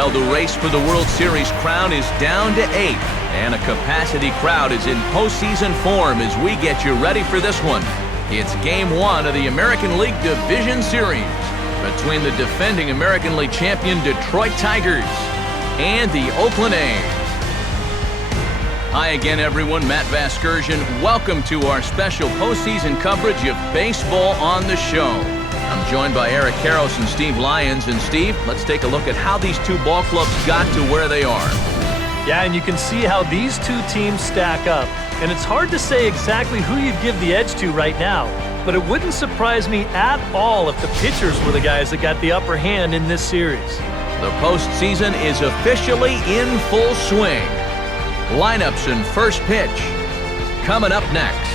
Well, the race for the World Series crown is down to 8, and a capacity crowd is in postseason form as we get you ready for this one. It's Game 1 of the American League Division Series between the defending American League champion Detroit Tigers and the Oakland A's. Hi again, everyone. Matt Vasgersian. Welcome to our special postseason coverage of baseball on the show. I'm joined by Eric Karros and Steve Lyons. And Steve, let's take a look at how these two ball clubs got to where they are. Yeah, and you can see how these two teams stack up. And it's hard to say exactly who you'd give the edge to right now. But it wouldn't surprise me at all if the pitchers were the guys that got the upper hand in this series. The postseason is officially in full swing. Lineups and first pitch coming up next.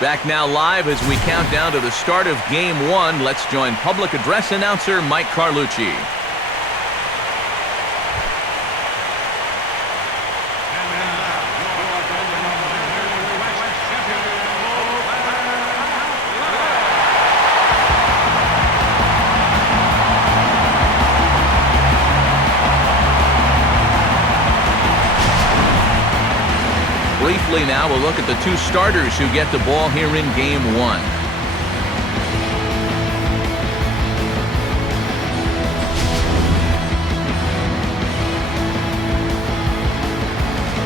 Back now live as we count down to the start of Game 1. Let's join public address announcer Mike Carlucci. Briefly now, we'll look at the two starters who get the ball here in Game 1.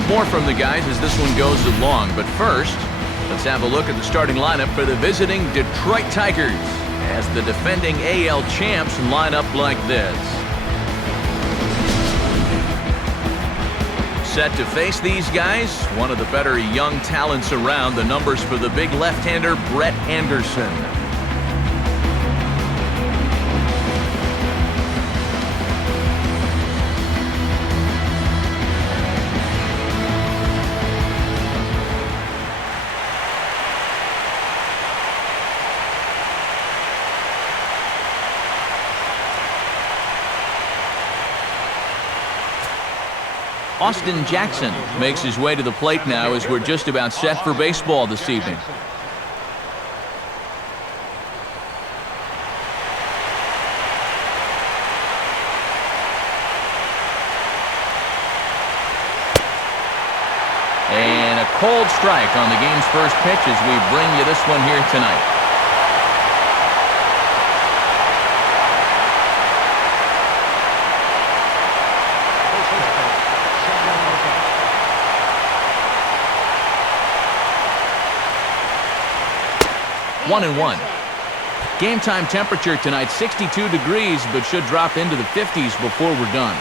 More from the guys as this one goes along, but first, let's have a look at the starting lineup for the visiting Detroit Tigers as the defending AL champs line up like this. Set to face these guys, one of the better young talents around. The numbers for the big left-hander, Brett Anderson. Austin Jackson makes his way to the plate now as we're just about set for baseball this evening. And a cold strike on the game's first pitch as we bring you this one here tonight. One and one. Game time temperature tonight, 62 degrees, but should drop into the 50s before we're done.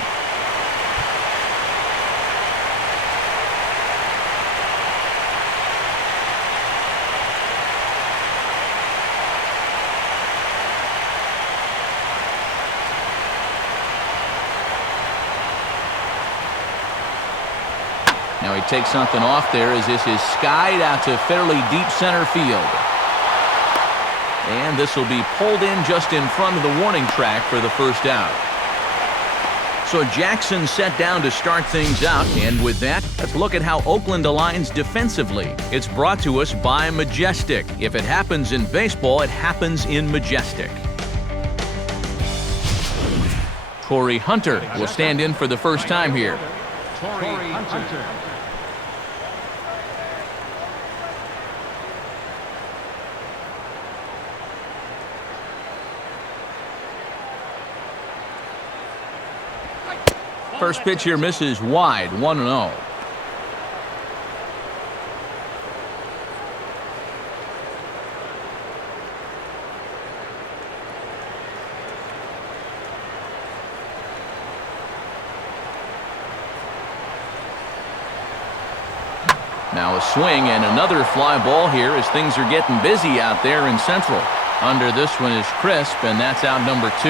Now he takes something off there as this is skied out to fairly deep center field. And this will be pulled in just in front of the warning track for the first out. So Jackson set down to start things out, and with that, let's look at how Oakland aligns defensively. It's brought to us by Majestic. If it happens in baseball, it happens in Majestic. Corey Hunter will stand in for the first time here. Corey Hunter. First pitch here misses wide, 1-0. Now a swing and another fly ball here as things are getting busy out there in Central. Under this one is crisp, and that's out number 2.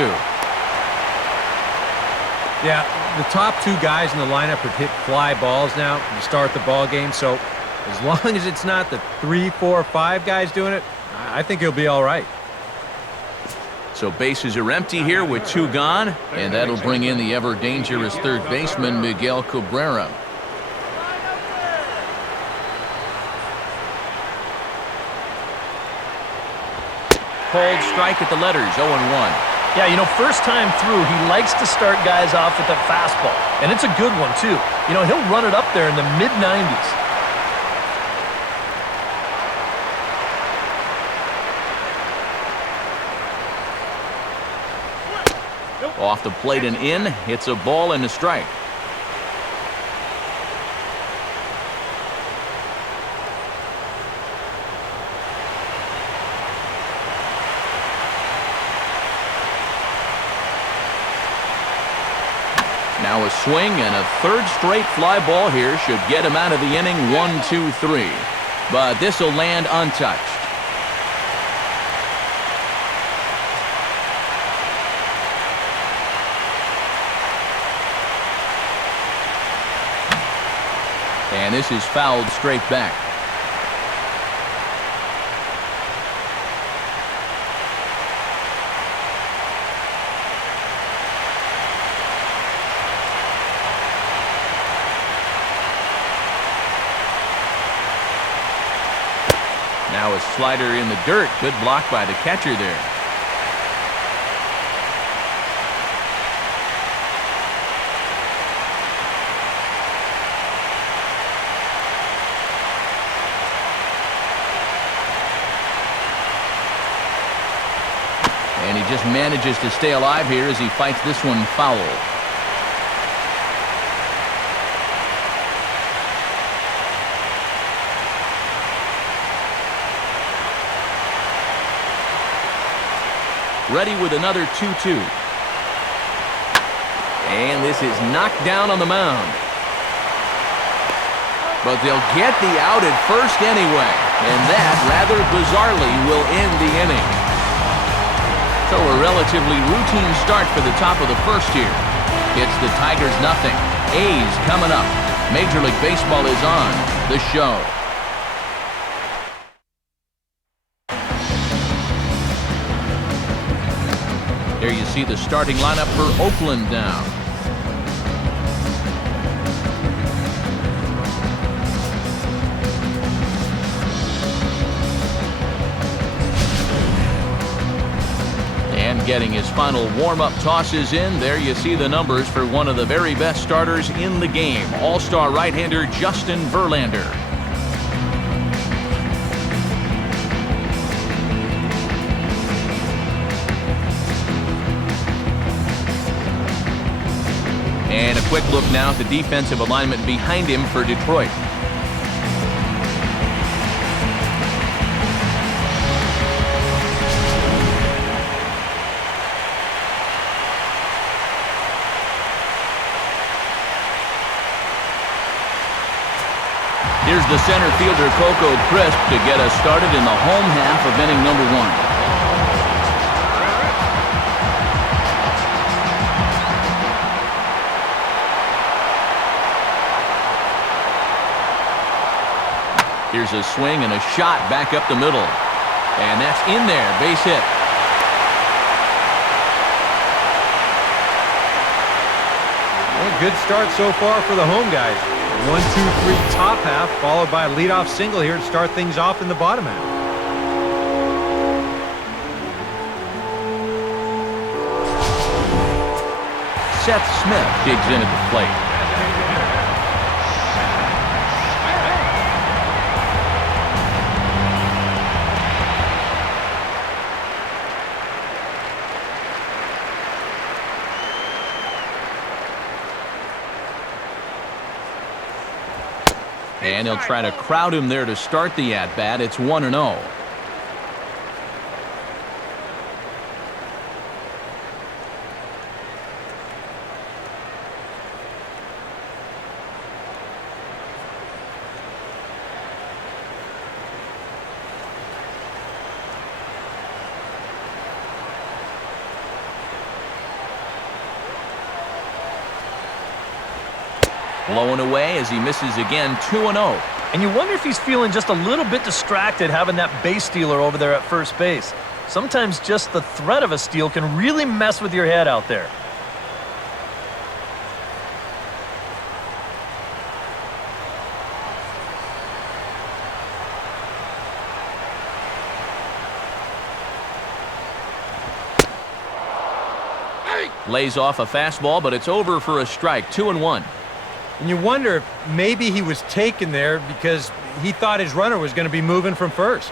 Yeah, the top 2 guys in the lineup have hit fly balls now to start the ball game, so as long as it's not the 3, 4, 5 guys doing it, I think he'll be all right. So bases are empty here with 2 gone, and that'll bring in the ever-dangerous third baseman, Miguel Cabrera. Cold strike at the letters, 0-1. Yeah, you know, first time through, he likes to start guys off with a fastball. And it's a good one, too. You know, he'll run it up there in the mid-90s. Off the plate and in. It's a ball and a strike. Now a swing and a third straight fly ball here should get him out of the inning. 1, 2, 3. But this will land untouched. And this is fouled straight back. Now a slider in the dirt. Good block by the catcher there. And he just manages to stay alive here as he fights this one foul. Ready with another 2-2. And this is knocked down on the mound. But they'll get the out at first anyway. And that, rather bizarrely, will end the inning. So a relatively routine start for the top of the first here. It's the Tigers 0. A's coming up. Major League Baseball is on the show. There you see the starting lineup for Oakland now. And getting his final warm-up tosses in, there you see the numbers for one of the very best starters in the game, All-Star right-hander Justin Verlander. And a quick look now at the defensive alignment behind him for Detroit. Here's the center fielder, Coco Crisp, to get us started in the home half of inning number 1. Here's a swing and a shot back up the middle. And that's in there, base hit. Well, good start so far for the home guys. 1, 2, 3 top half, followed by a leadoff single here to start things off in the bottom half. Seth Smith digs in at the plate. And he'll try to crowd him there to start the at-bat. It's 1-0. Blowing away as he misses again, 2-0. And you wonder if he's feeling just a little bit distracted having that base stealer over there at first base. Sometimes just the threat of a steal can really mess with your head out there. Lays off a fastball, but it's over for a strike, 2-1. And you wonder if maybe he was taken there because he thought his runner was going to be moving from first.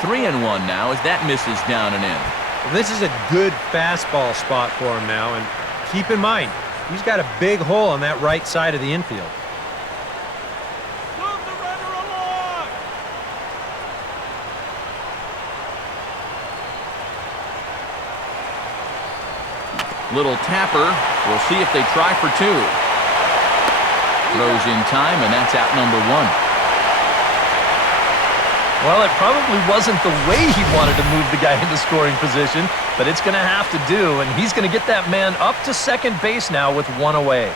Three and one now as that misses down and in. Well, this is a good fastball spot for him now, and keep in mind, he's got a big hole on that right side of the infield. Little tapper. We'll see if they try for two. Throws in time, and that's out number one. Well, it probably wasn't the way he wanted to move the guy into scoring position, but it's going to have to do, and he's going to get that man up to second base now with one away.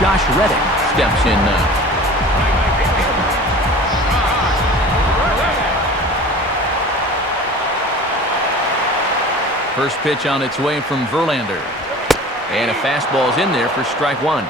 Josh Reddick steps in now. First pitch on its way from Verlander. And a fastball's in there for strike one.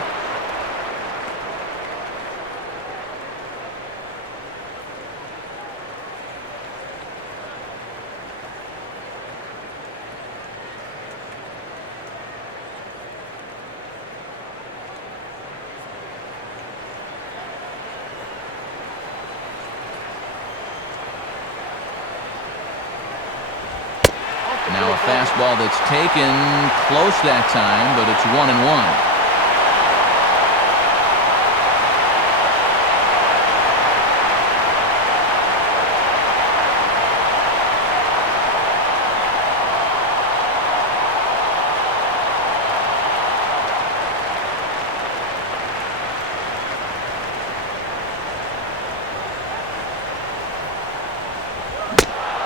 Now a fastball that's taken close that time, but it's 1-1.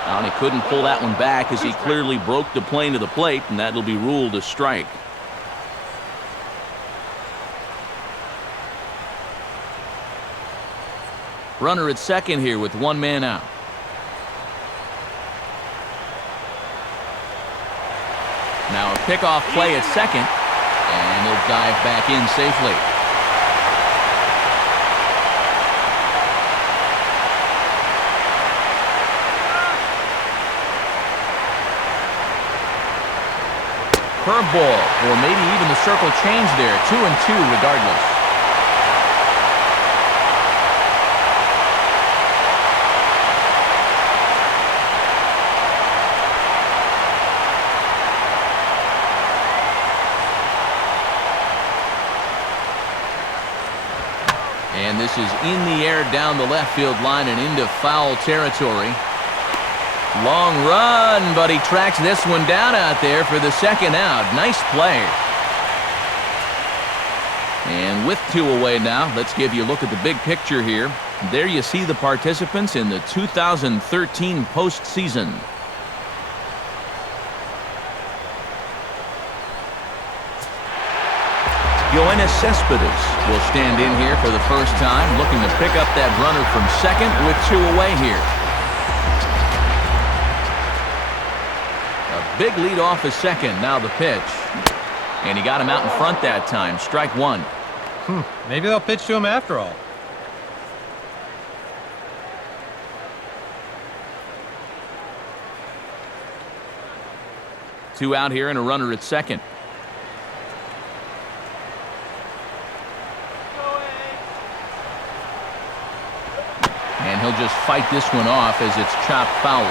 And he couldn't pull that one back as he clearly broke the plane to the plate, and that'll be ruled a strike. Runner at second here with one man out. Now a pickoff play at second, and he'll dive back in safely. Curveball, or maybe even the circle change there. 2-2 regardless. And this is in the air down the left field line and into foul territory. Long run, but he tracks this one down out there for the second out. Nice play. And with two away now, let's give you a look at the big picture here. There you see the participants in the 2013 postseason. Yoenis Cespedes will stand in here for the first time, looking to pick up that runner from second with two away here. Big lead off his second. Now the pitch. And he got him out in front that time. Strike one. Maybe they'll pitch to him after all. Two out here and a runner at second. And he'll just fight this one off as it's chopped foul.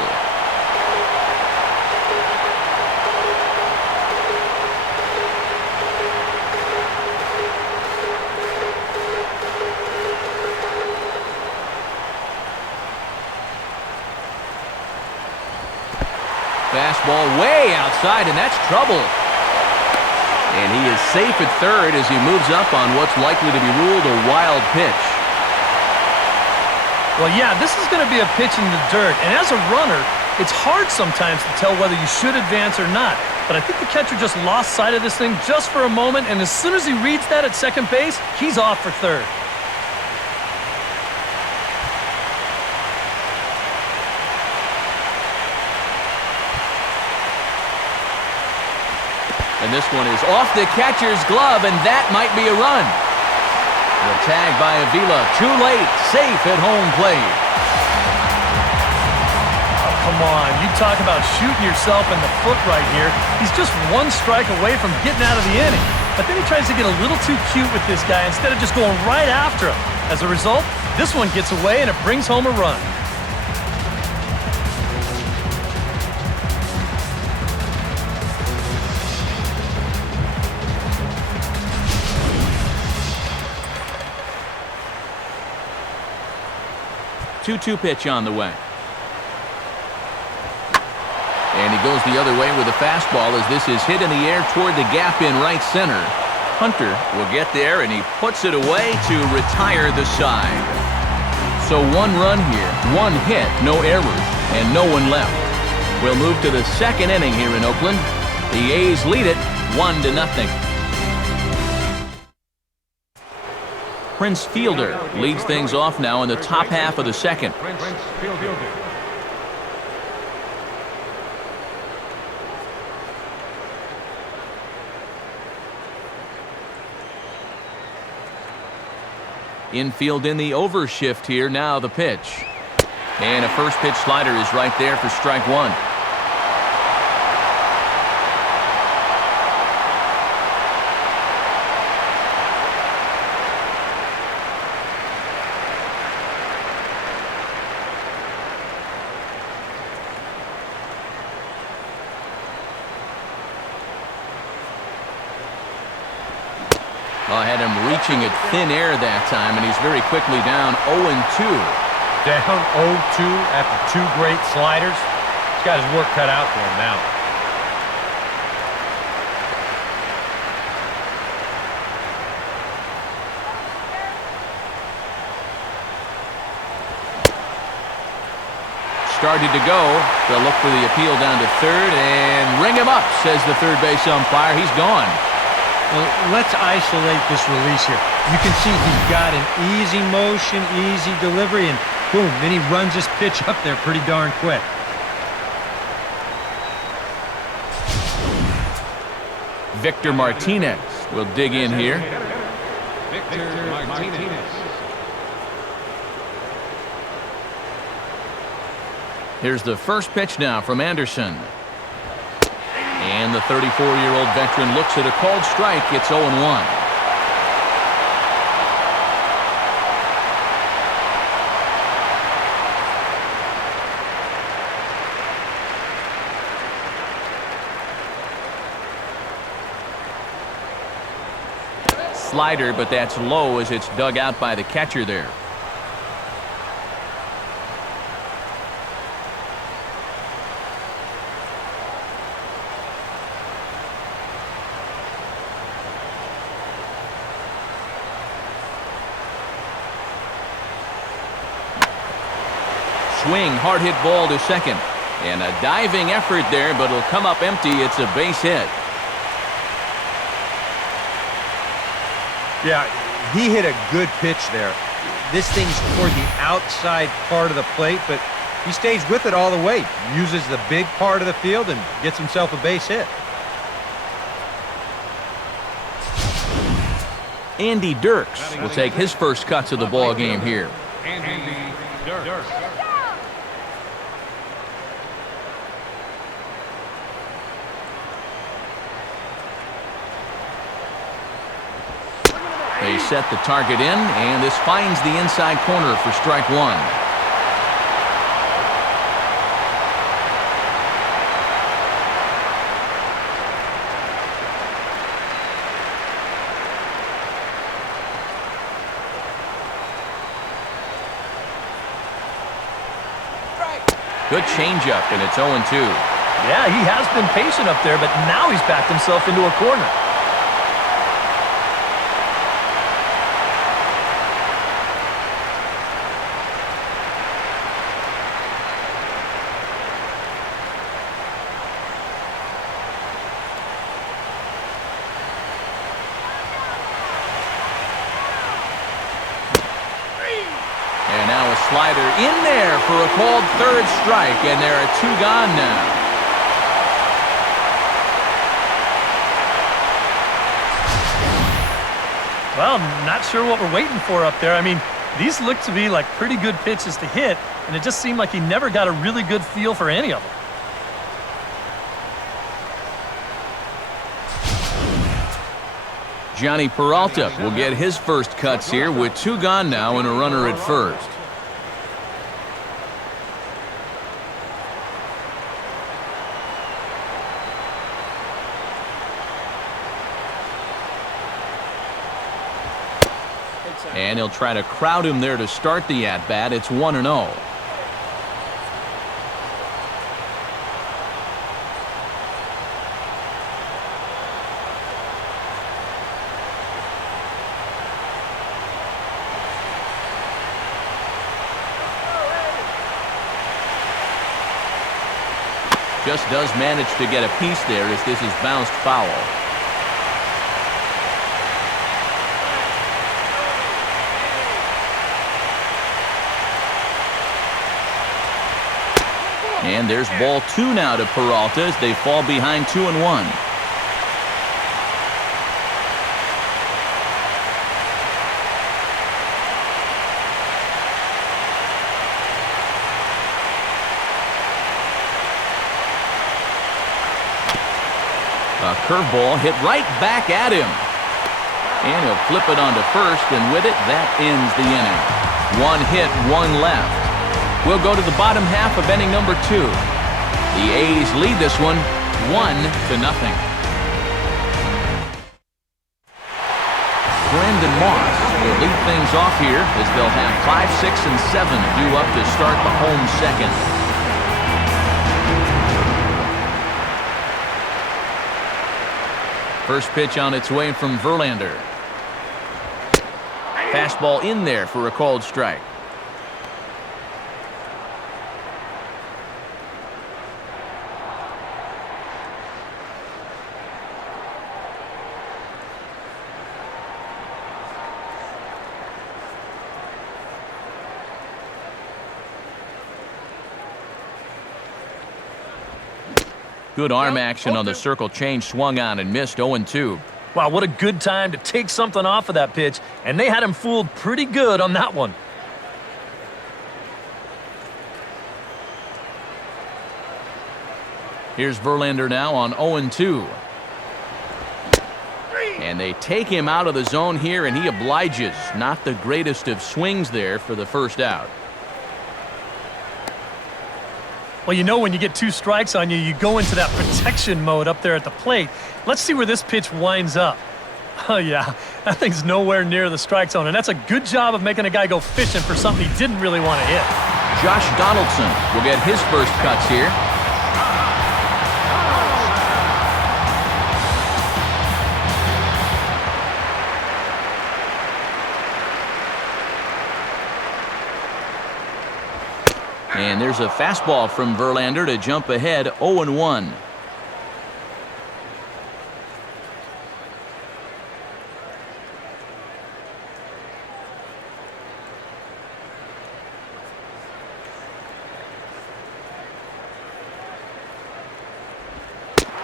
fastball way outside, and that's trouble. And he is safe at third as he moves up on what's likely to be ruled a wild pitch. Well, yeah, this is going to be a pitch in the dirt, and as a runner, it's hard sometimes to tell whether you should advance or not. But I think the catcher just lost sight of this thing just for a moment, and as soon as he reads that at second base, he's off for third. And this one is off the catcher's glove, and that might be a run. The tag by Avila, too late, safe at home plate. Oh, come on, you talk about shooting yourself in the foot right here. He's just one strike away from getting out of the inning. But then he tries to get a little too cute with this guy instead of just going right after him. As a result, this one gets away and it brings home a run. Two-two pitch on the way. And he goes the other way with a fastball as this is hit in the air toward the gap in right center. Hunter will get there, and he puts it away to retire the side. So one run here, one hit, no errors, and no one left. We'll move to the second inning here in Oakland. The A's lead it 1-0. Prince Fielder leads things off now in the top half of the second. Prince Fielder. Infield in the overshift here. Now the pitch. And a first pitch slider is right there for strike one. Well, I had him reaching at thin air that time, and he's very quickly down 0-2. Down 0-2 after two great sliders. He's got his work cut out for him now. Started to go. They'll look for the appeal down to third, and ring him up, says the third base umpire. He's gone. Well, let's isolate this release here. You can see he's got an easy motion, easy delivery, and boom, then he runs this pitch up there pretty darn quick. Victor Martinez will dig in here. Victor Martinez. Here's the first pitch now from Anderson. And the 34-year-old veteran looks at a called strike. It's 0-1. Slider, but that's low as it's dug out by the catcher there. Swing, hard hit ball to second. And a diving effort there, but it'll come up empty. It's a base hit. Yeah, he hit a good pitch there. This thing's toward the outside part of the plate, but he stays with it all the way. Uses the big part of the field and gets himself a base hit. Andy Dirks will take his first cuts of the ball game here. Andy Dirks. They set the target in, and this finds the inside corner for strike one. Good changeup, and it's 0-2. Yeah, he has been patient up there, but now he's backed himself into a corner. And now a slider in there for a called third strike, and there are two gone now. Well, not sure what we're waiting for up there. I mean, these look to be like pretty good pitches to hit, and it just seemed like he never got a really good feel for any of them. Johnny Peralta will get his first cuts here with two gone now and a runner at first. And he'll try to crowd him there to start the at-bat. It's 1-0. Just does manage to get a piece there as this is bounced foul. And there's ball two now to Peralta as they fall behind 2-1. A curveball hit right back at him. And he'll flip it onto first, and with it, that ends the inning. One hit, one left. We'll go to the bottom half of inning number 2. The A's lead this one 1-0. Brandon Moss will lead things off here as they'll have 5, 6, and 7 due up to start the home second. First pitch on its way from Verlander. Fastball in there for a called strike. Good arm action on the circle change, swung on and missed. 0-2. Wow, what a good time to take something off of that pitch, and they had him fooled pretty good on that one. Here's Verlander now on 0-2. And they take him out of the zone here, and he obliges. Not the greatest of swings there for the first out. Well, you know when you get 2 strikes on you, you go into that protection mode up there at the plate. Let's see where this pitch winds up. Oh, yeah, that thing's nowhere near the strike zone, and that's a good job of making a guy go fishing for something he didn't really want to hit. Josh Donaldson will get his first cuts here. And there's a fastball from Verlander to jump ahead 0-1.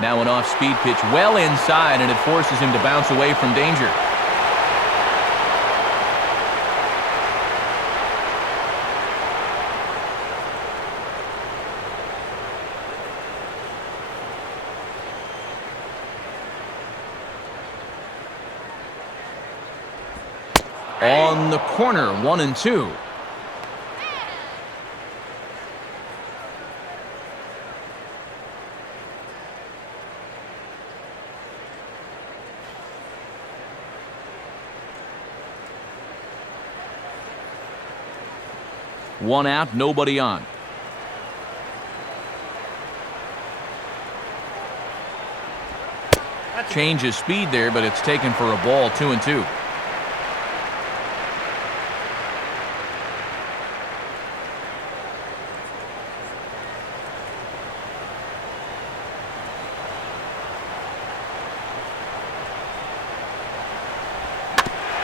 Now an off-speed pitch well inside, and it forces him to bounce away from danger. On the corner, 1-2. One out, nobody on. Change his speed there, but it's taken for a ball, 2-2.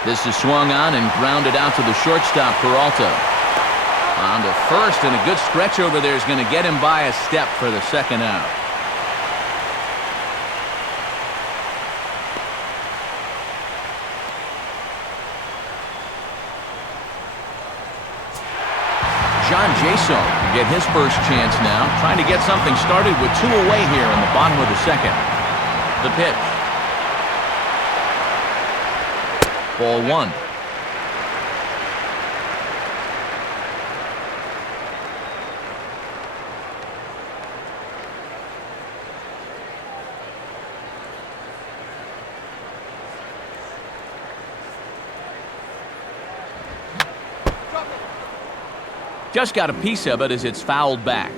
This is swung on and grounded out to the shortstop, Peralta. On to first, and a good stretch over there is going to get him by a step for the second out. John Jason will get his first chance now, trying to get something started with 2 away here in the bottom of the second. The pitch. Ball 1. Just got a piece of it as it's fouled back.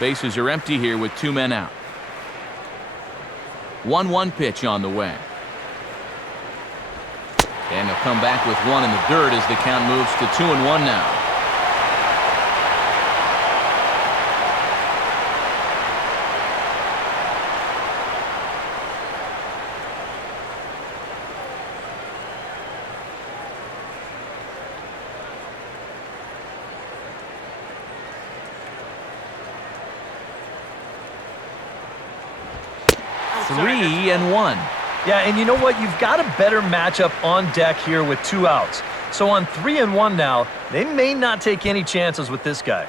Bases are empty here with 2 men out. 1-1 pitch on the way. And he'll come back with 1 in the dirt as the count moves to 2-1 now. Three and 1. Yeah, and you know what? You've got a better matchup on deck here with 2 outs. So on 3 and 1 now, they may not take any chances with this guy.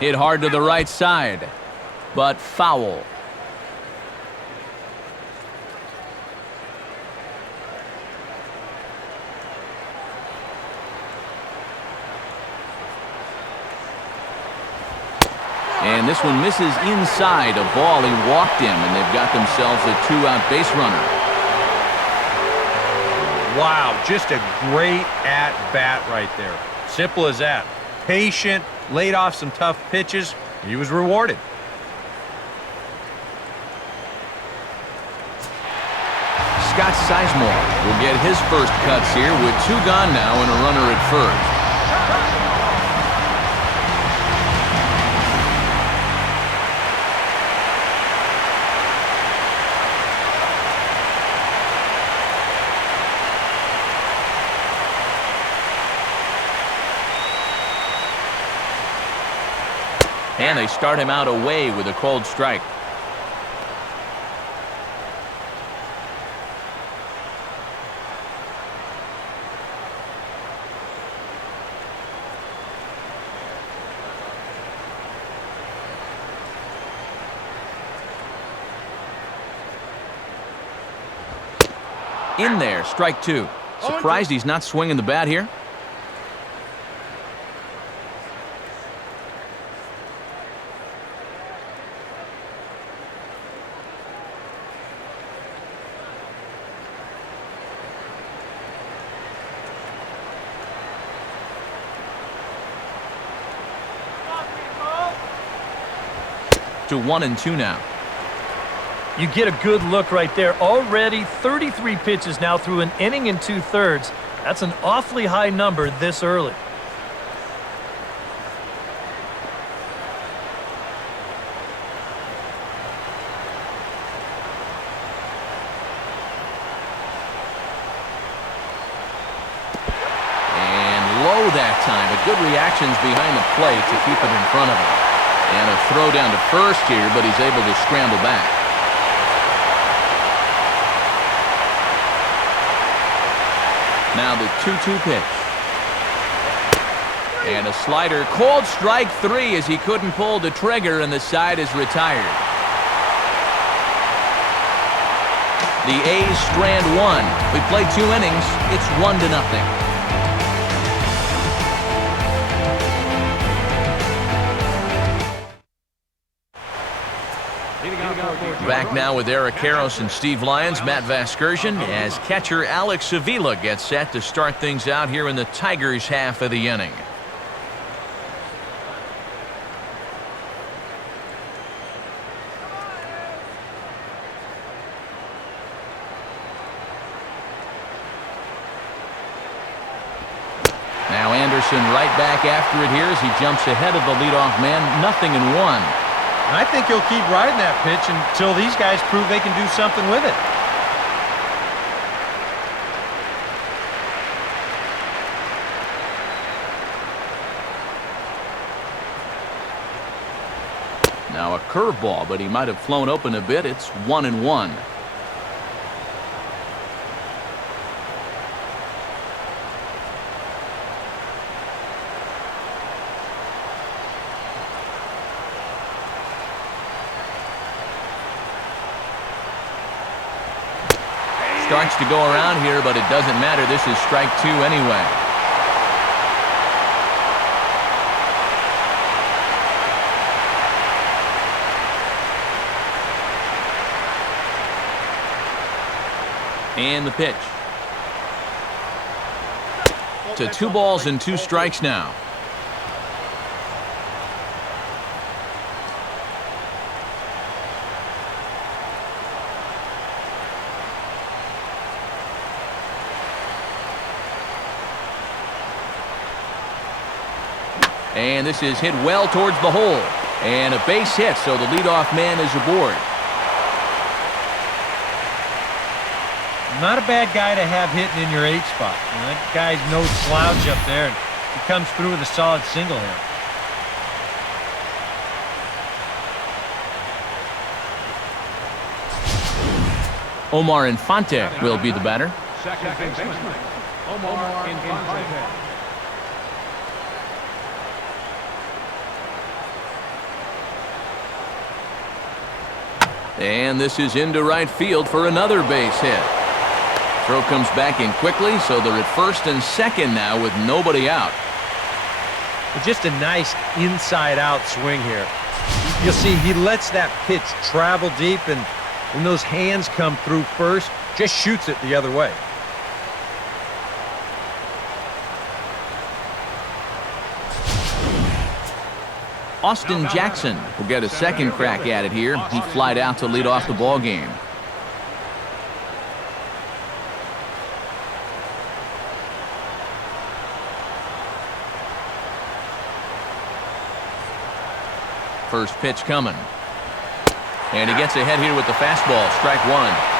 Hit hard to the right side, but foul. And this one misses inside a ball. He walked him, and they've got themselves a 2-out base runner. Wow, just a great at-bat right there. Simple as that. Patient, laid off some tough pitches. He was rewarded. Scott Sizemore will get his first cuts here with 2 gone now and a runner at first. And they start him out away with a cold strike. In there, strike 2. Surprised he's not swinging the bat here. To 1-2 now. You get a good look right there. Already 33 pitches now through an inning and 2/3. That's an awfully high number this early. And low that time, but good reactions behind the plate to keep it in front of him. And a throw down to first here, but he's able to scramble back. Now the 2-2 pitch. And a slider. Called strike 3 as he couldn't pull the trigger, and the side is retired. The A's strand 1. We played 2 innings. It's 1-0. Back now with Eric Karros and Steve Lyons, Matt Vasgersian, as catcher Alex Avila gets set to start things out here in the Tigers' half of the inning. Now Anderson right back after it here as he jumps ahead of the leadoff man, 0-1. I think he'll keep riding that pitch until these guys prove they can do something with it. Now a curveball, but he might have flown open a bit. It's 1-1. Starts to go around here, but it doesn't matter. This is strike 2 anyway. And the pitch. To 2 balls and 2 strikes now. And this is hit well towards the hole. And a base hit, so the leadoff man is aboard. Not a bad guy to have hitting in your 8 spot. That guy's no slouch up there, and he comes through with a solid single here. Omar Infante will be the batter. Second baseman, Omar Infante. And this is into right field for another base hit. Throw comes back in quickly, so they're at first and second now with nobody out. Just a nice inside-out swing here. You'll see he lets that pitch travel deep, and when those hands come through first, just shoots it the other way. Austin Jackson will get a second crack at it here. He flied out to lead off the ball game. First pitch coming. And he gets ahead here with the fastball, strike 1.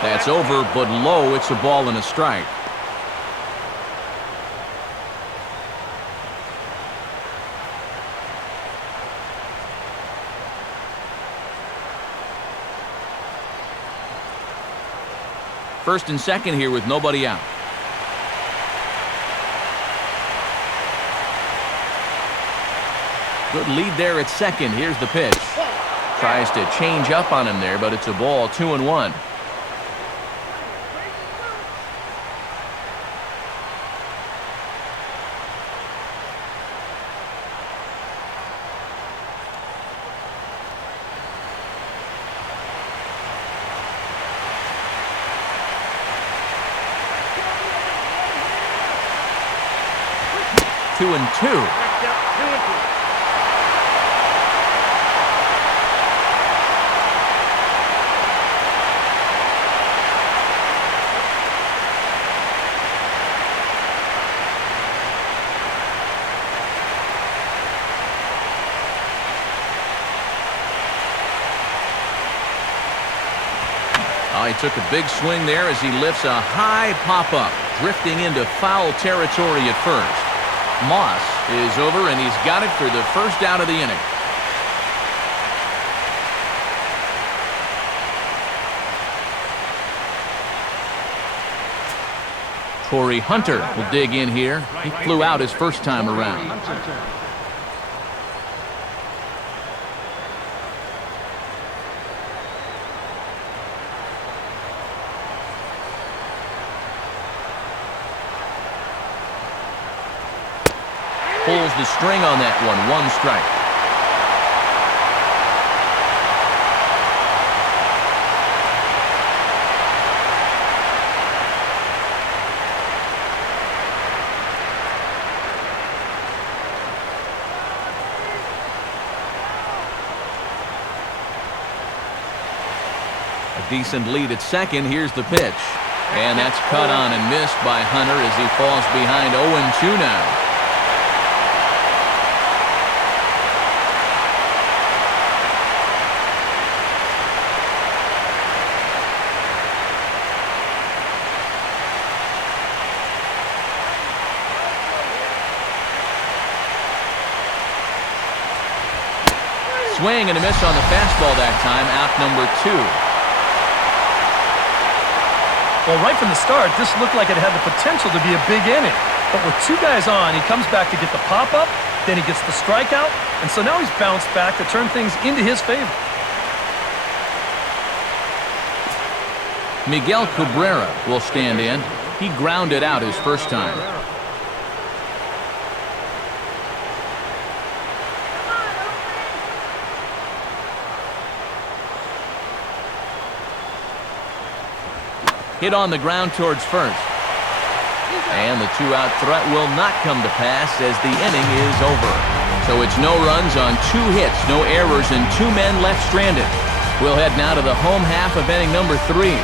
That's over, but low. It's a ball and a strike. First and second here with nobody out. Good lead there at second. Here's the pitch. Tries to change up on him there, but it's a ball, 2-1. Two and two. He took a big swing there as he lifts a high pop-up, drifting into foul territory at first. Moss is over, and he's got it for the first out of the inning. Corey Hunter will dig in here. He flew out his first time around. Pulls the string on that one strike. A decent lead at second. Here's the pitch. And that's cut on and missed by Hunter as he falls behind 0-2 now. Swing and a miss on the fastball that time, out number 2. Well, right from the start, this looked like it had the potential to be a big inning. But with 2 guys on, he comes back to get the pop-up, then he gets the strikeout, and so now he's bounced back to turn things into his favor. Miguel Cabrera will stand in. He grounded out his first time. Hit on the ground towards first. And the 2-out threat will not come to pass as the inning is over. So it's no runs on 2 hits, no errors, and 2 men left stranded. We'll head now to the home half of inning number 3.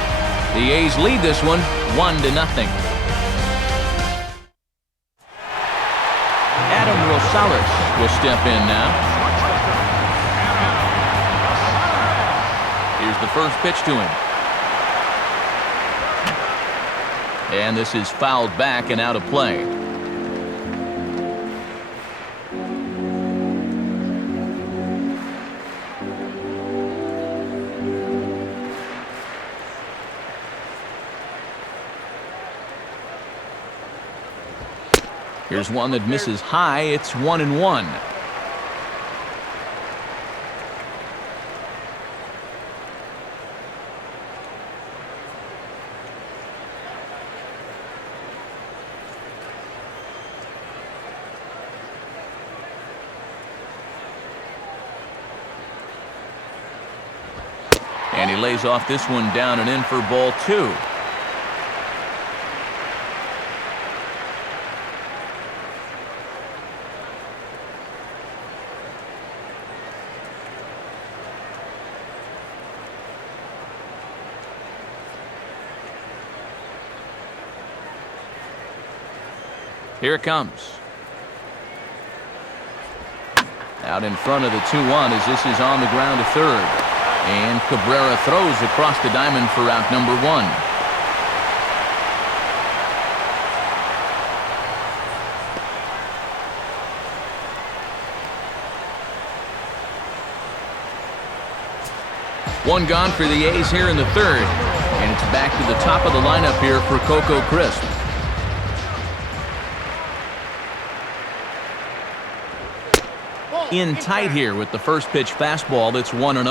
The A's lead this one 1-0. Adam Rosales will step in now. Here's the first pitch to him. And this is fouled back and out of play. Here's one that misses high. It's 1-1. And he lays off this one down and in for ball 2. Here it comes. Out in front of the 2-1 as this is on the ground to third. And Cabrera throws across the diamond for out number 1. One gone for the A's here in the third. And it's back to the top of the lineup here for Coco Crisp. In tight here with the first pitch fastball that's 1-0.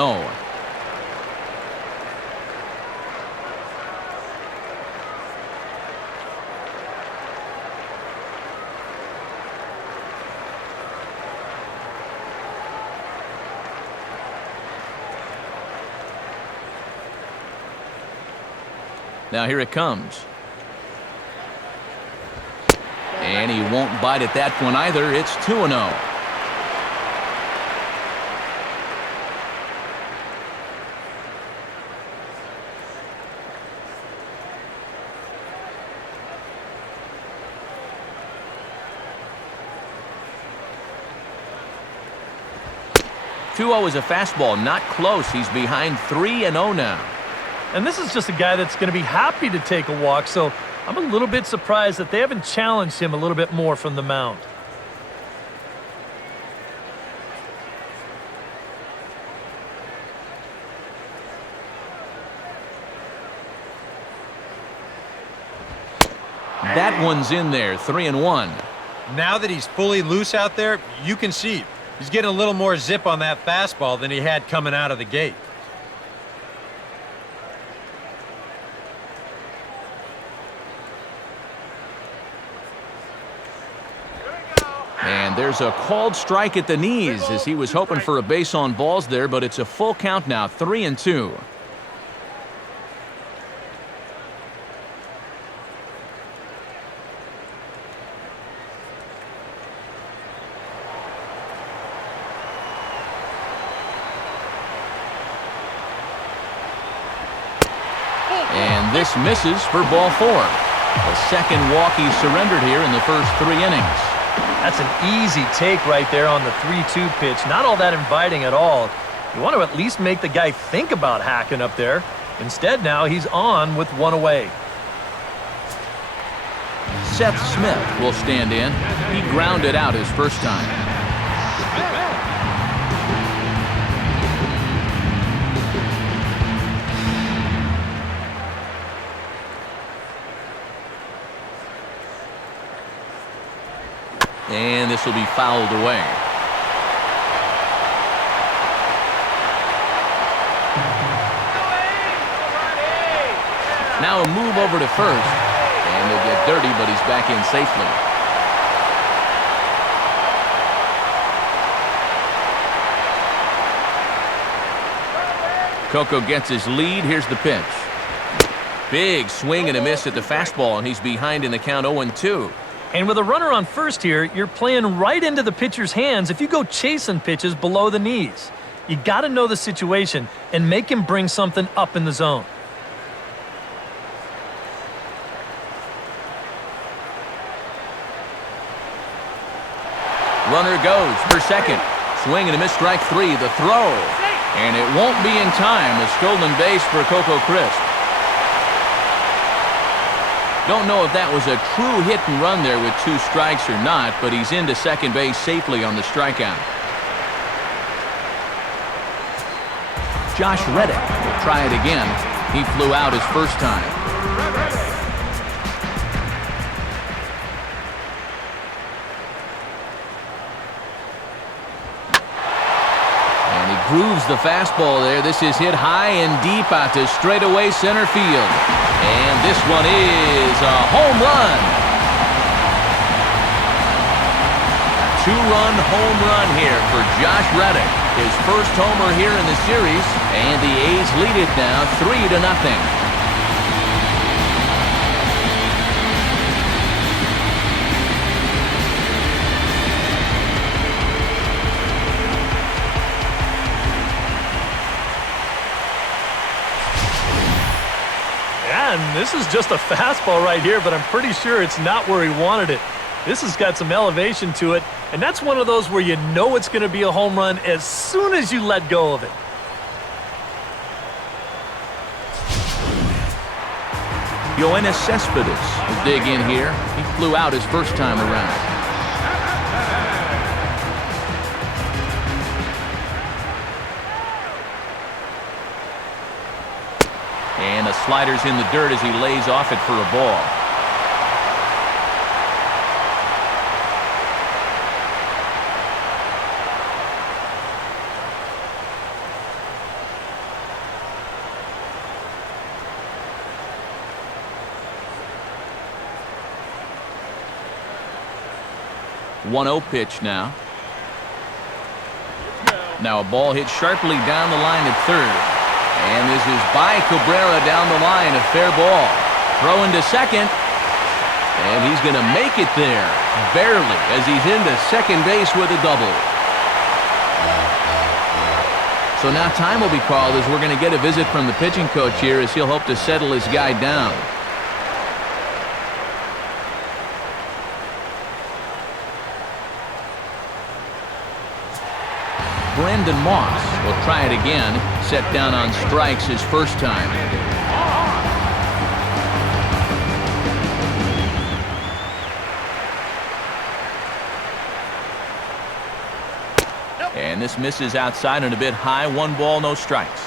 Now here it comes. And he won't bite at that one either. It's 2-0. Is a fastball, not close. He's behind 3-0 now. And this is just a guy that's going to be happy to take a walk, so I'm a little bit surprised that they haven't challenged him a little bit more from the mound. That one's in there, 3-1. Now that he's fully loose out there, you can see he's getting a little more zip on that fastball than he had coming out of the gate. And there's a called strike at the knees as he was hoping for a base on balls there, but it's a full count now, 3-2. And this misses for ball 4. The second walk he's surrendered here in the first 3 innings. That's an easy take right there on the 3-2 pitch. Not all that inviting at all. You want to at least make the guy think about hacking up there. Instead, now he's on with 1 away. Seth Smith will stand in. He grounded out his first time. And this will be fouled away. Now a move over to first. And he'll get dirty, but he's back in safely. Coco gets his lead. Here's the pitch. Big swing and a miss at the fastball, and he's behind in the count 0-2. And with a runner on first here, you're playing right into the pitcher's hands if you go chasing pitches below the knees. You got to know the situation and make him bring something up in the zone. Runner goes for second. Swing and a miss, strike 3. The throw. And it won't be in time. A stolen base for Coco Crisp. Don't know if that was a true hit and run there with 2 strikes or not, but he's into second base safely on the strikeout. Josh Reddick will try it again. He flew out his first time. And he grooves the fastball there. This is hit high and deep out to straightaway center field. And this one is a home run. A 2-run home run here for Josh Reddick. His first homer here in the series, and the A's lead it now 3-0. And this is just a fastball right here, but I'm pretty sure it's not where he wanted it. This has got some elevation to it, and that's one of those where you know it's going to be a home run as soon as you let go of it. Yoenis Cespedes will dig in here. He flew out his first time around. And the slider's in the dirt as he lays off it for a ball. One-0 pitch now. Now a ball hit sharply down the line at third. And this is by Cabrera down the line, a fair ball. Throw into second. And he's going to make it there, barely, as he's into second base with a double. So now time will be called as we're going to get a visit from the pitching coach here as he'll hope to settle his guy down. Brandon Moss will try it again, set down on strikes his first time. And this misses outside and a bit high. 1 ball, no strikes.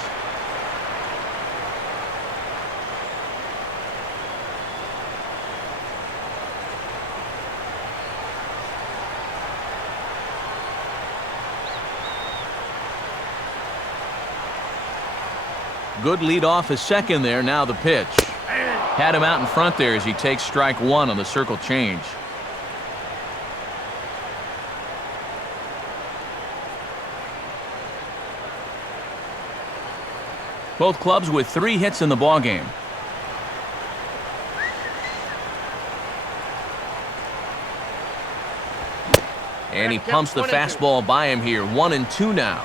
Good lead off his second there. Now the pitch. Had him out in front there as he takes strike one on the circle change. Both clubs with 3 hits in the ballgame. And he pumps the fastball by him here. 1-2 now.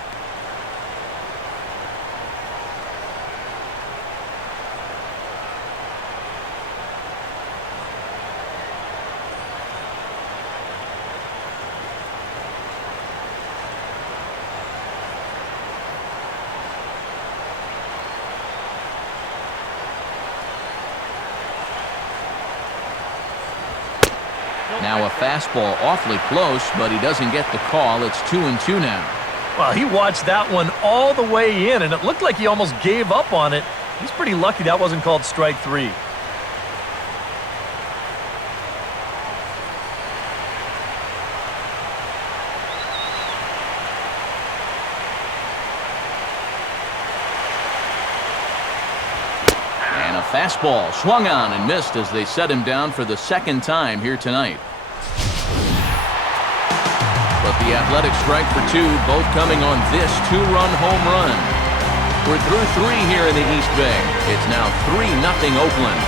Now a fastball awfully close, but he doesn't get the call. It's 2-2 now. Well, he watched that one all the way in, and it looked like he almost gave up on it. He's pretty lucky that wasn't called strike 3. And a fastball swung on and missed as they set him down for the second time here tonight. But the Athletics strike for 2, both coming on this 2-run home run. We're through 3 here in the East Bay. It's now 3-0 Oakland.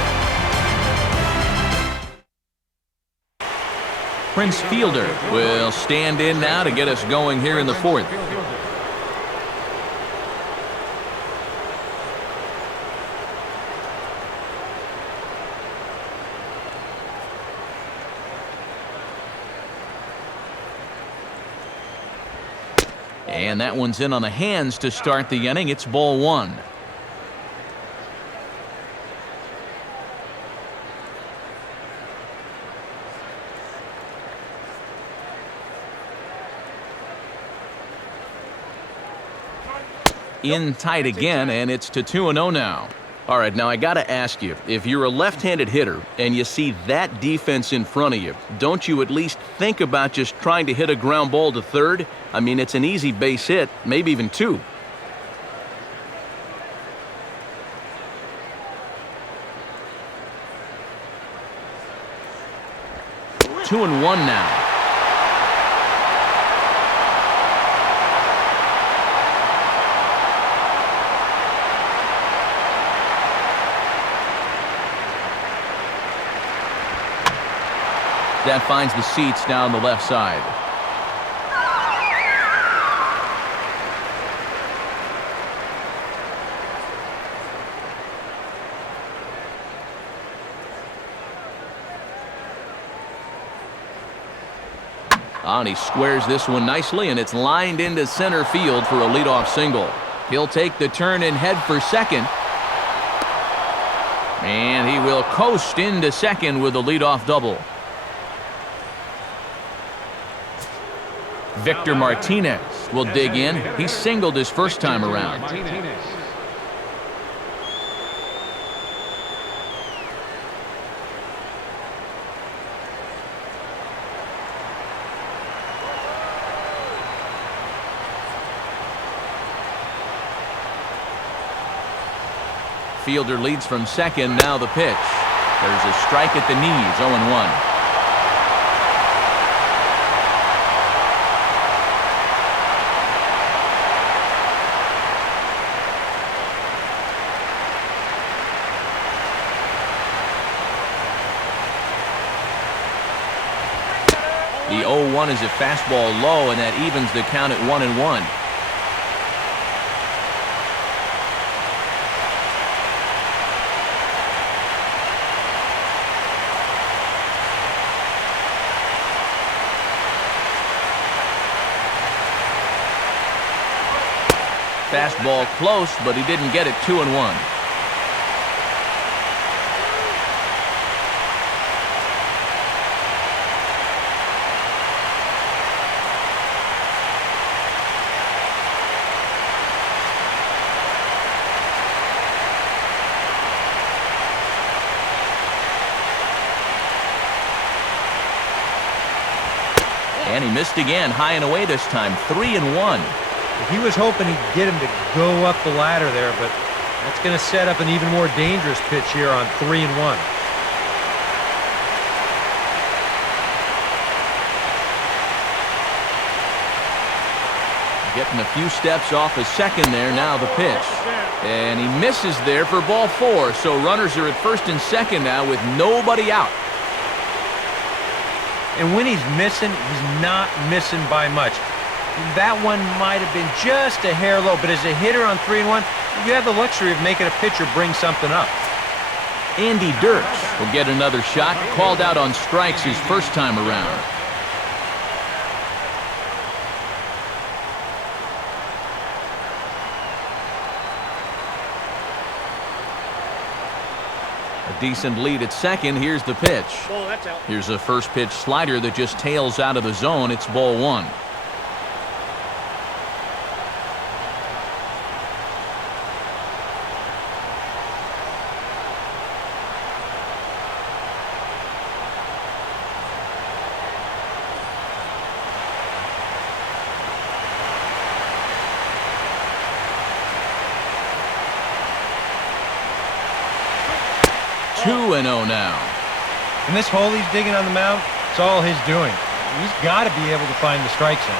Prince Fielder will stand in now to get us going here in the 4th. And that one's in on the hands to start the inning. It's ball 1. In tight again, and it's to 2-0 now. All right, now I got to ask you, if you're a left-handed hitter and you see that defense in front of you, don't you at least think about just trying to hit a ground ball to third? I mean, it's an easy base hit, maybe even 2. Two and 1 now. That finds the seats down the left side. And he squares this one nicely, and it's lined into center field for a leadoff single. He'll take the turn and head for second. And he will coast into second with a leadoff double. Victor Martinez will dig in. He singled his first time around. Fielder leads from second. Now the pitch. There's a strike at the knees. 0-1. The 0-1 is a fastball low, and that evens the count at 1-1. Fastball close, but he didn't get it. 2-1. And he missed again, high and away this time. 3-1. He was hoping he'd get him to go up the ladder there, but That's going to set up an even more dangerous pitch here on 3-1. Getting a few steps off his second there, now the pitch. And he misses there for ball 4, so runners are at first and second now with nobody out. And when he's missing, he's not missing by much. That one might have been just a hair low, but as a hitter on 3-1, you have the luxury of making a pitcher bring something up. Andy Dirks will get another shot, called out on strikes his first time around. A decent lead at second. Here's the pitch. Here's a first pitch slider that just tails out of the zone. It's ball 1. Two and 0 now. And this hole he's digging on the mound, it's all his doing. He's got to be able to find the strike zone.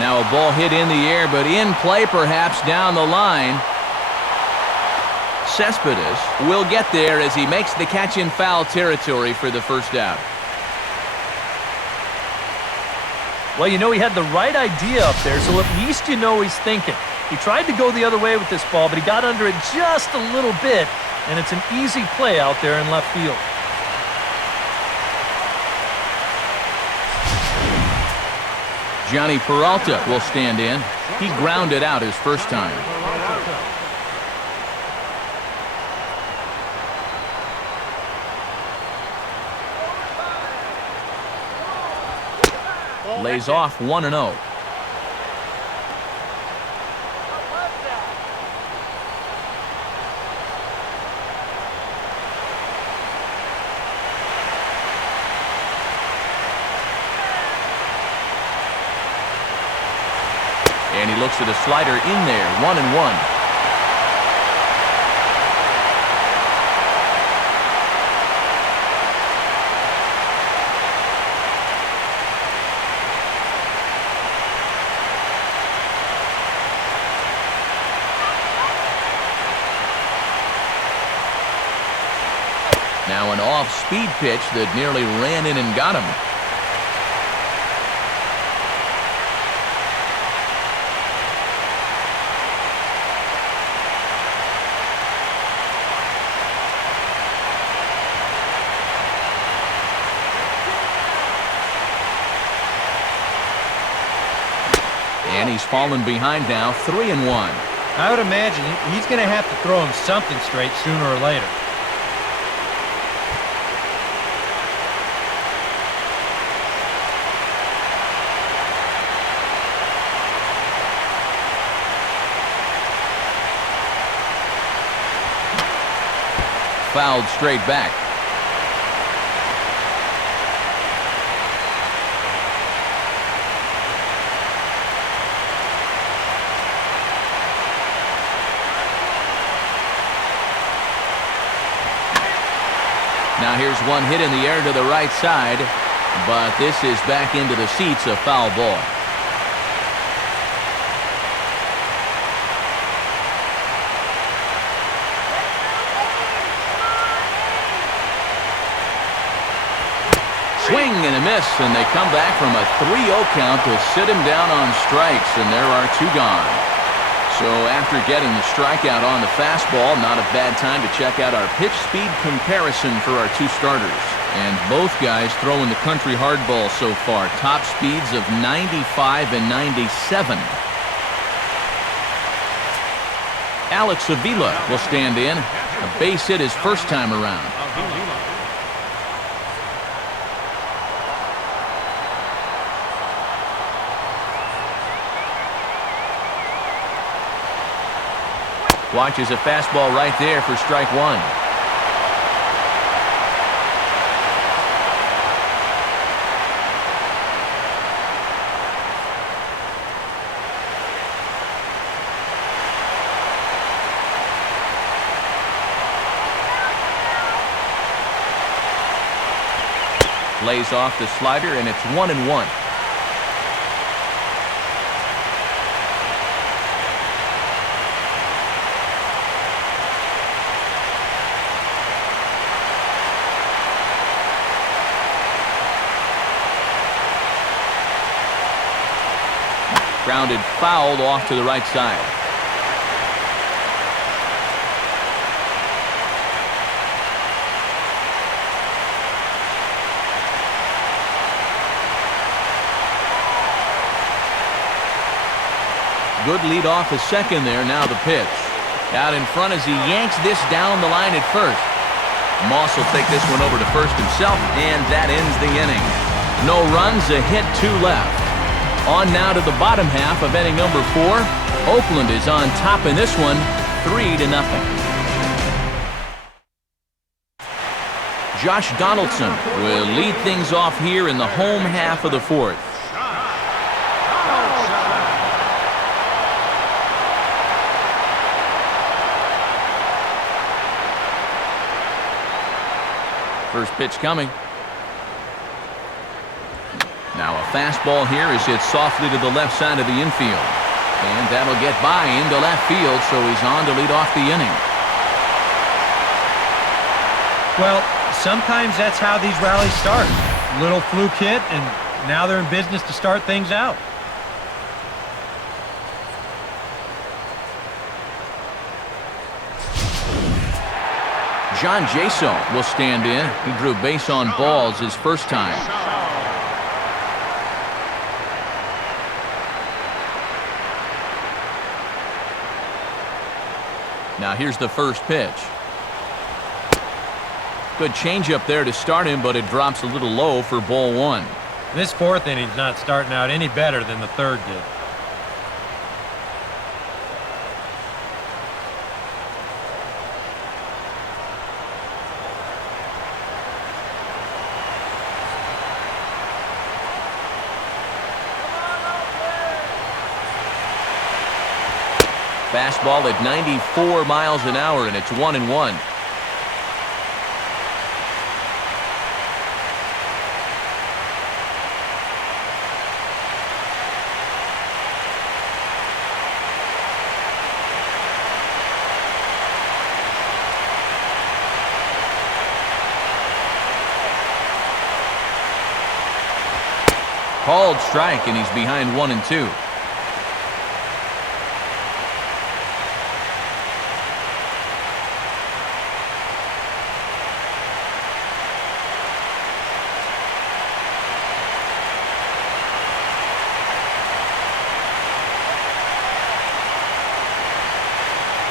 Now a ball hit in the air, but in play perhaps down the line. Cespedes will get there as he makes the catch in foul territory for the first out. Well, you know, he had the right idea up there, so at least you know he's thinking. He tried to go the other way with this ball, but he got under it just a little bit, and it's an easy play out there in left field. Johnny Peralta will stand in. He grounded out his first time. Lays off 1-0. And he looks at a slider in there, 1-1. Now an off-speed pitch that nearly ran in and got him. And he's fallen behind now, 3-1. I would imagine he's going to have to throw him something straight sooner or later. Fouled straight back. Now here's one hit in the air to the right side, but this is back into the seats, a foul ball. Swing and a miss, and they come back from a 3-0 count to sit him down on strikes, and there are two gone. So after getting the strikeout on the fastball, not a bad time to check out our pitch speed comparison for our two starters. And both guys throwing the country hardball so far. Top speeds of 95 and 97. Alex Avila will stand in. A base hit his first time around. Watches a fastball right there for strike one. Lays off the slider, and it's 1-1. Grounded foul off to the right side. Good lead off the second there. Now the pitch. Out in front as he yanks this down the line at first. Moss will take this one over to first himself, and that ends the inning. No runs, a hit, 2 left. On now to the bottom half of inning number 4. Oakland is on top in this one, 3-0. Josh Donaldson will lead things off here in the home half of the 4th. First pitch coming. Now a fastball here is hit softly to the left side of the infield. And that'll get by into left field, so he's on to lead off the inning. Well, sometimes that's how these rallies start. Little fluke hit, and now they're in business to start things out. John Jaso will stand in. He drew base on balls his first time. Now here's the first pitch. Good changeup there to start him, but it drops a little low for ball 1. This 4th inning's not starting out any better than the 3rd did. Fastball at 94 miles an hour, and it's 1-1. Called strike, and he's behind 1-2.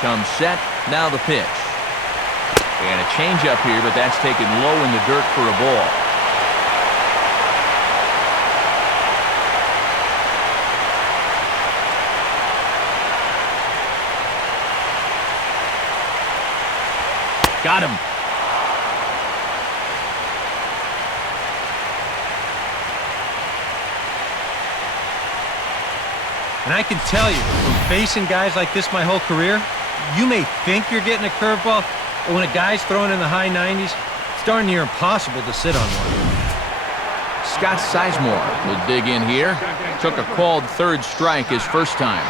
Comes set, now the pitch. And a changeup here, but that's taken low in the dirt for a ball. Got him. And I can tell you, from facing guys like this my whole career, you may think you're getting a curveball, but when a guy's throwing in the high 90s, it's darn near impossible to sit on one. Scott Sizemore will dig in here. Took a called 3rd strike his first time.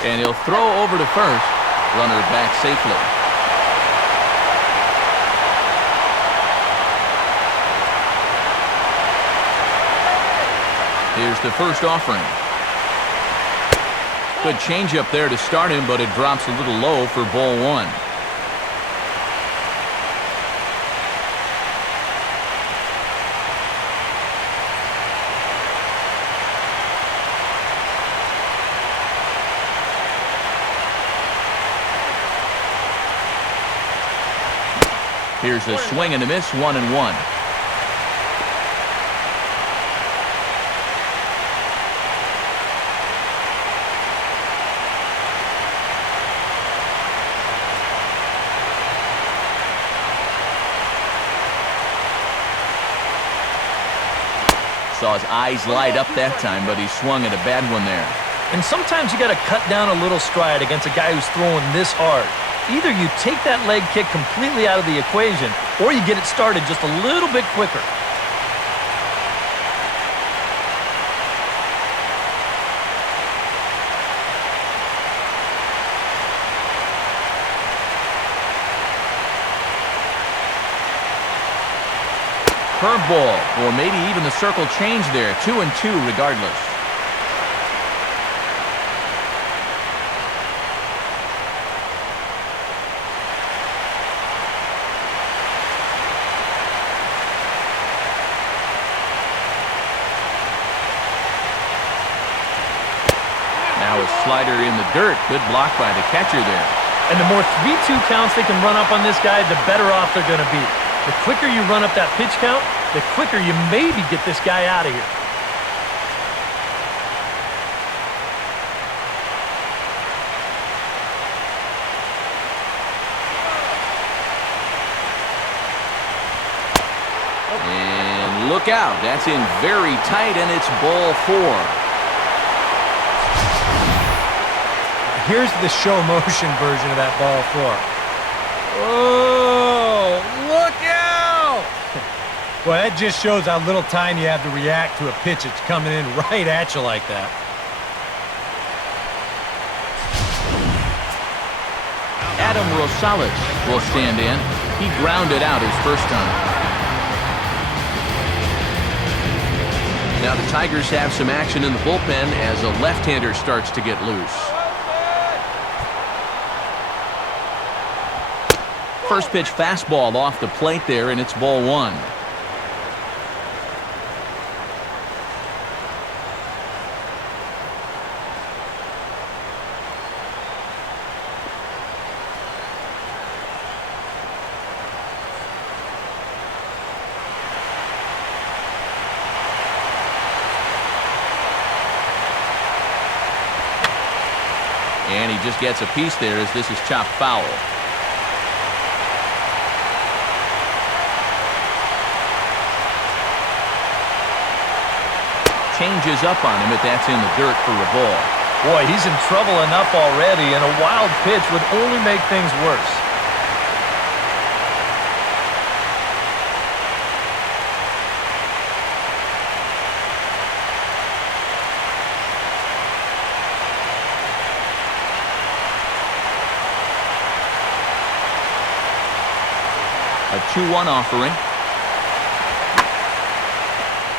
And he'll throw over to first. Runner back safely. Here's the first offering. Good changeup there to start him, but it drops a little low for ball 1. Here's a swing and a miss, 1-1. Saw his eyes light up that time, but he swung at a bad one there. And sometimes you got to cut down a little stride against a guy who's throwing this hard. Either you take that leg kick completely out of the equation, or you get it started just a little bit quicker. Curveball, or maybe even the circle change there. 2-2 regardless. Now a slider in the dirt. Good block by the catcher there. And the more 3-2 counts they can run up on this guy, the better off they're going to be. The quicker you run up that pitch count, the quicker you maybe get this guy out of here. And look out. That's in very tight, and it's ball 4. Here's the show motion version of that ball 4. Oh, look out! Well, that just shows how little time you have to react to a pitch that's coming in right at you like that. Adam Rosales will stand in. He grounded out his first time. Now the Tigers have some action in the bullpen as a left-hander starts to get loose. First pitch fastball off the plate there, and it's ball 1. And he just gets a piece there as this is chopped foul. Changes up on him, but that's in the dirt for a ball. Boy, he's in trouble enough already, and a wild pitch would only make things worse. A 2-1 offering.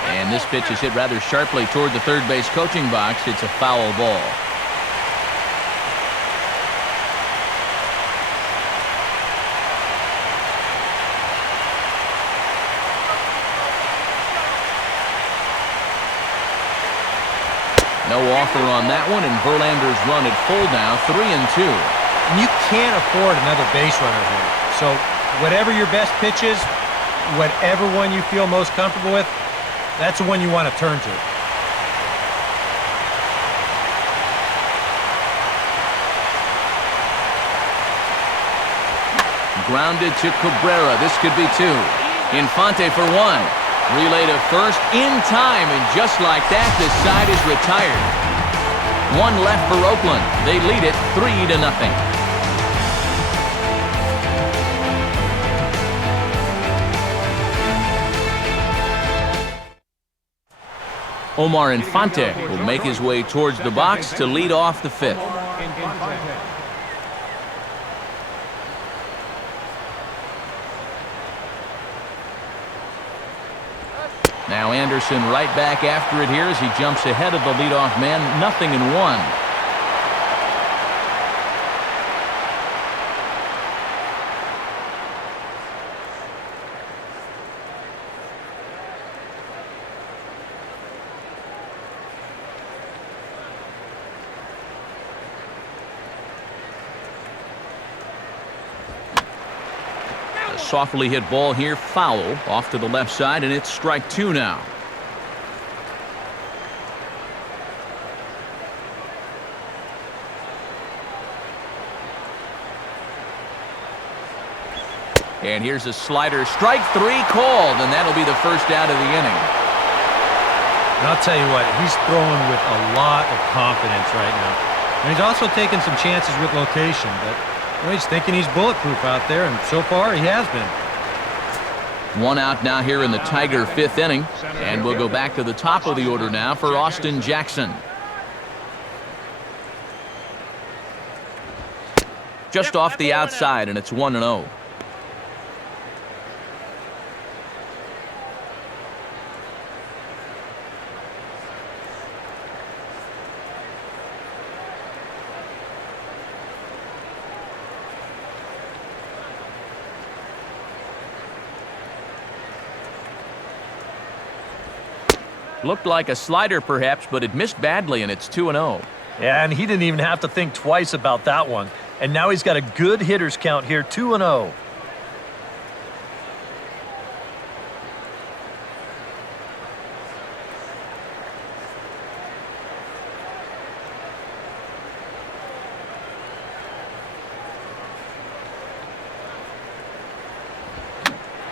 And this pitch is hit rather sharply toward the third base coaching box. It's a foul ball. No offer on that one, and Verlander's run at full now, 3-2. And you can't afford another base runner here. So whatever your best pitch is, whatever one you feel most comfortable with, that's the one you want to turn to. Grounded to Cabrera. This could be 2. Infante for 1. Relay to first in time, and just like that, the side is retired. 1 left for Oakland. They lead it 3-0. Omar Infante will make his way towards the box to lead off the 5th. Now Anderson right back after it here as he jumps ahead of the leadoff man. 0-1. Softly hit ball here, foul, off to the left side, and it's strike 2 now. And here's a slider, strike 3 called, and that'll be the first out of the inning. And I'll tell you what, he's throwing with a lot of confidence right now. And he's also taking some chances with location, but he's thinking he's bulletproof out there, and so far he has been. One out now here in the Tiger fifth inning, and we'll go back to the top of the order now for Austin Jackson. Just off the outside, and it's 1-0. Looked like a slider perhaps, but it missed badly, and it's 2-0. Yeah, and he didn't even have to think twice about that one. And now he's got a good hitters count here, 2-0.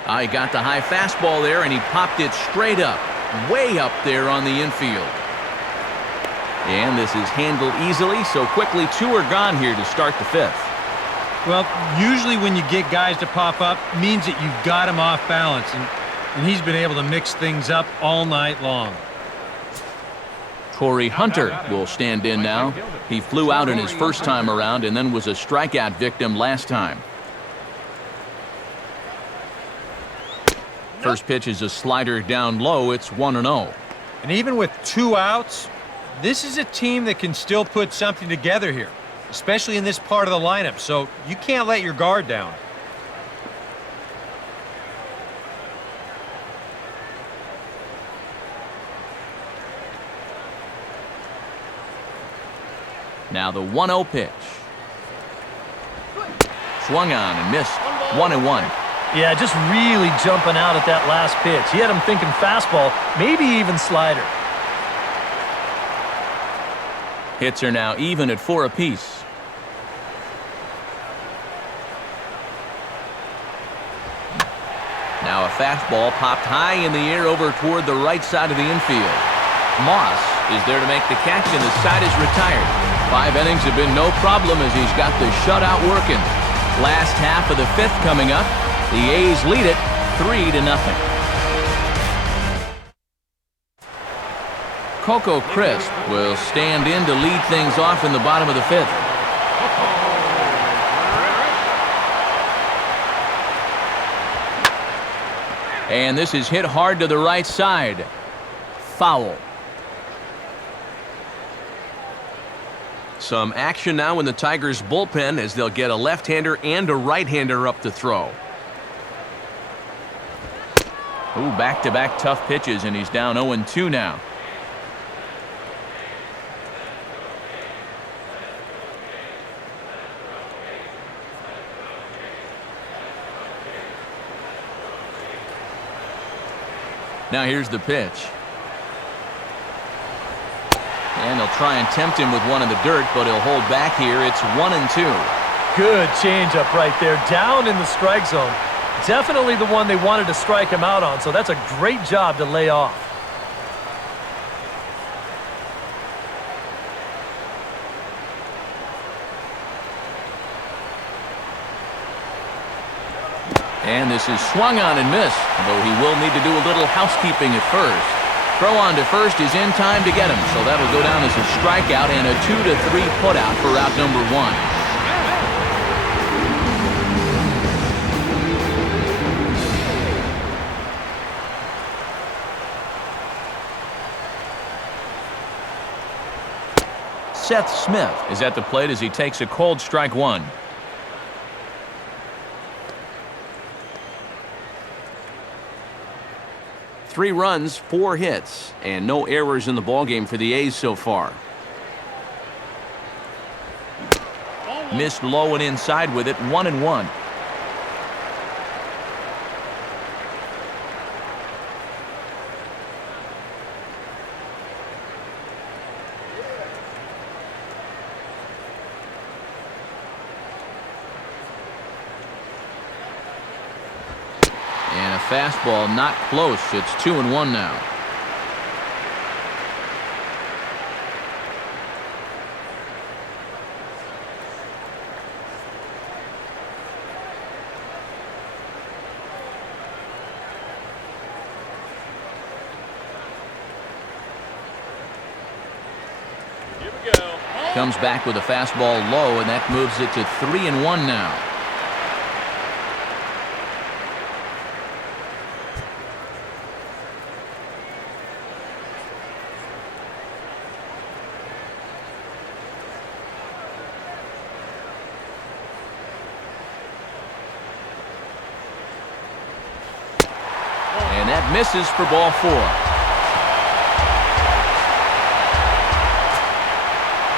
I got the high fastball there, and he popped it straight up, way up there on the infield. And this is handled easily, so quickly 2 are gone here to start the fifth. Well, usually when you get guys to pop up, means that you've got him off balance, and he's been able to mix things up all night long. Corey Hunter will stand in now. He flew out in his first time around and then was a strikeout victim last time. First pitch is a slider down low. It's 1-0. And even with 2 outs, this is a team that can still put something together here, especially in this part of the lineup, so you can't let your guard down. Now the 1-0 pitch. Swung on and missed. 1-1. Yeah, just really jumping out at that last pitch. He had him thinking fastball, maybe even slider. Hits are now even at 4 apiece. Now a fastball popped high in the air over toward the right side of the infield. Moss is there to make the catch, and the side is retired. 5 innings have been no problem as he's got the shutout working. Last half of the fifth coming up. The A's lead it 3-0. Coco Crisp will stand in to lead things off in the bottom of the fifth. And this is hit hard to the right side. Foul. Some action now in the Tigers' bullpen as they'll get a left-hander and a right-hander up to throw. Ooh, back-to-back tough pitches, and he's down 0-2 now. Now here's the pitch. And they'll try and tempt him with one in the dirt, but he'll hold back here. It's 1-2. Good changeup right there, down in the strike zone. Definitely the one they wanted to strike him out on, so that's a great job to lay off. And this is swung on and missed, though he will need to do a little housekeeping at first. Throw on to first is in time to get him, so that'll go down as a strikeout and a 2-3 putout for out number 1. Seth Smith is at the plate as he takes a cold strike 1. Three runs, 4 hits, and no errors in the ballgame for the A's so far. Missed low and inside with it, 1-1. And a fastball not close. It's 2-1 now. Comes back with a fastball low, and that moves it to 3-1 now. And that misses for ball 4.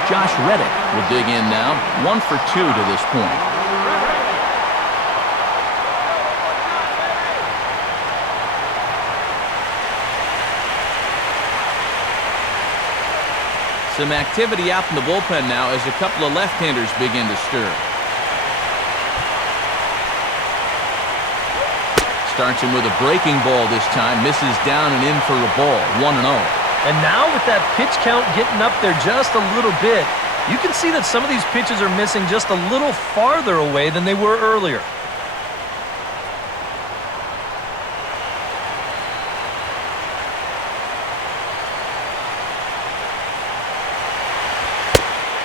Josh Reddick will dig in now. 1 for 2 to this point. Some activity out in the bullpen now as a couple of left-handers begin to stir. Starts him with a breaking ball this time. Misses down and in for a ball. 1-0. And now with that pitch count getting up there just a little bit, you can see that some of these pitches are missing just a little farther away than they were earlier.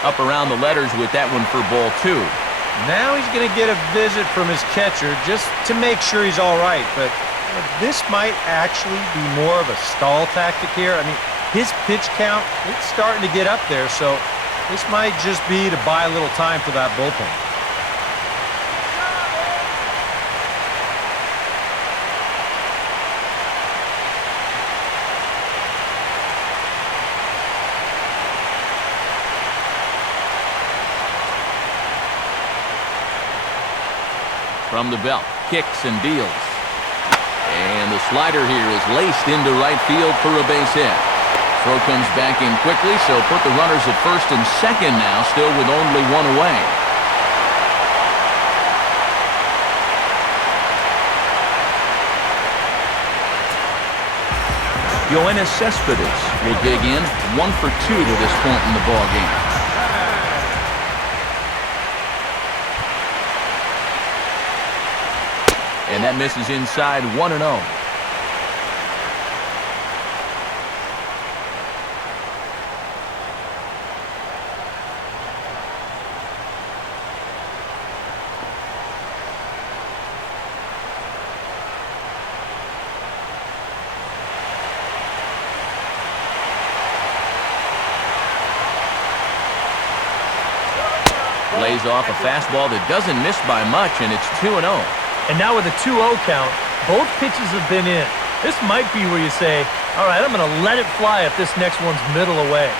Up around the letters with that one for ball 2. Now he's going to get a visit from his catcher just to make sure he's all right. But this might actually be more of a stall tactic here. I mean, his pitch count, it's starting to get up there, so this might just be to buy a little time for that bullpen. From the belt, kicks and deals. And the slider here is laced into right field for a base hit. Throw comes back in quickly, so put the runners at first and second now, still with only 1 away. Yoenis Cespedes will dig in. 1 for 2 to this point in the ballgame. And that misses inside. 1-0. Lays off a fastball that doesn't miss by much, and it's 2-0. And now with a 2-0 count, both pitches have been in. This might be where you say, all right, I'm going to let it fly if this next one's middle away.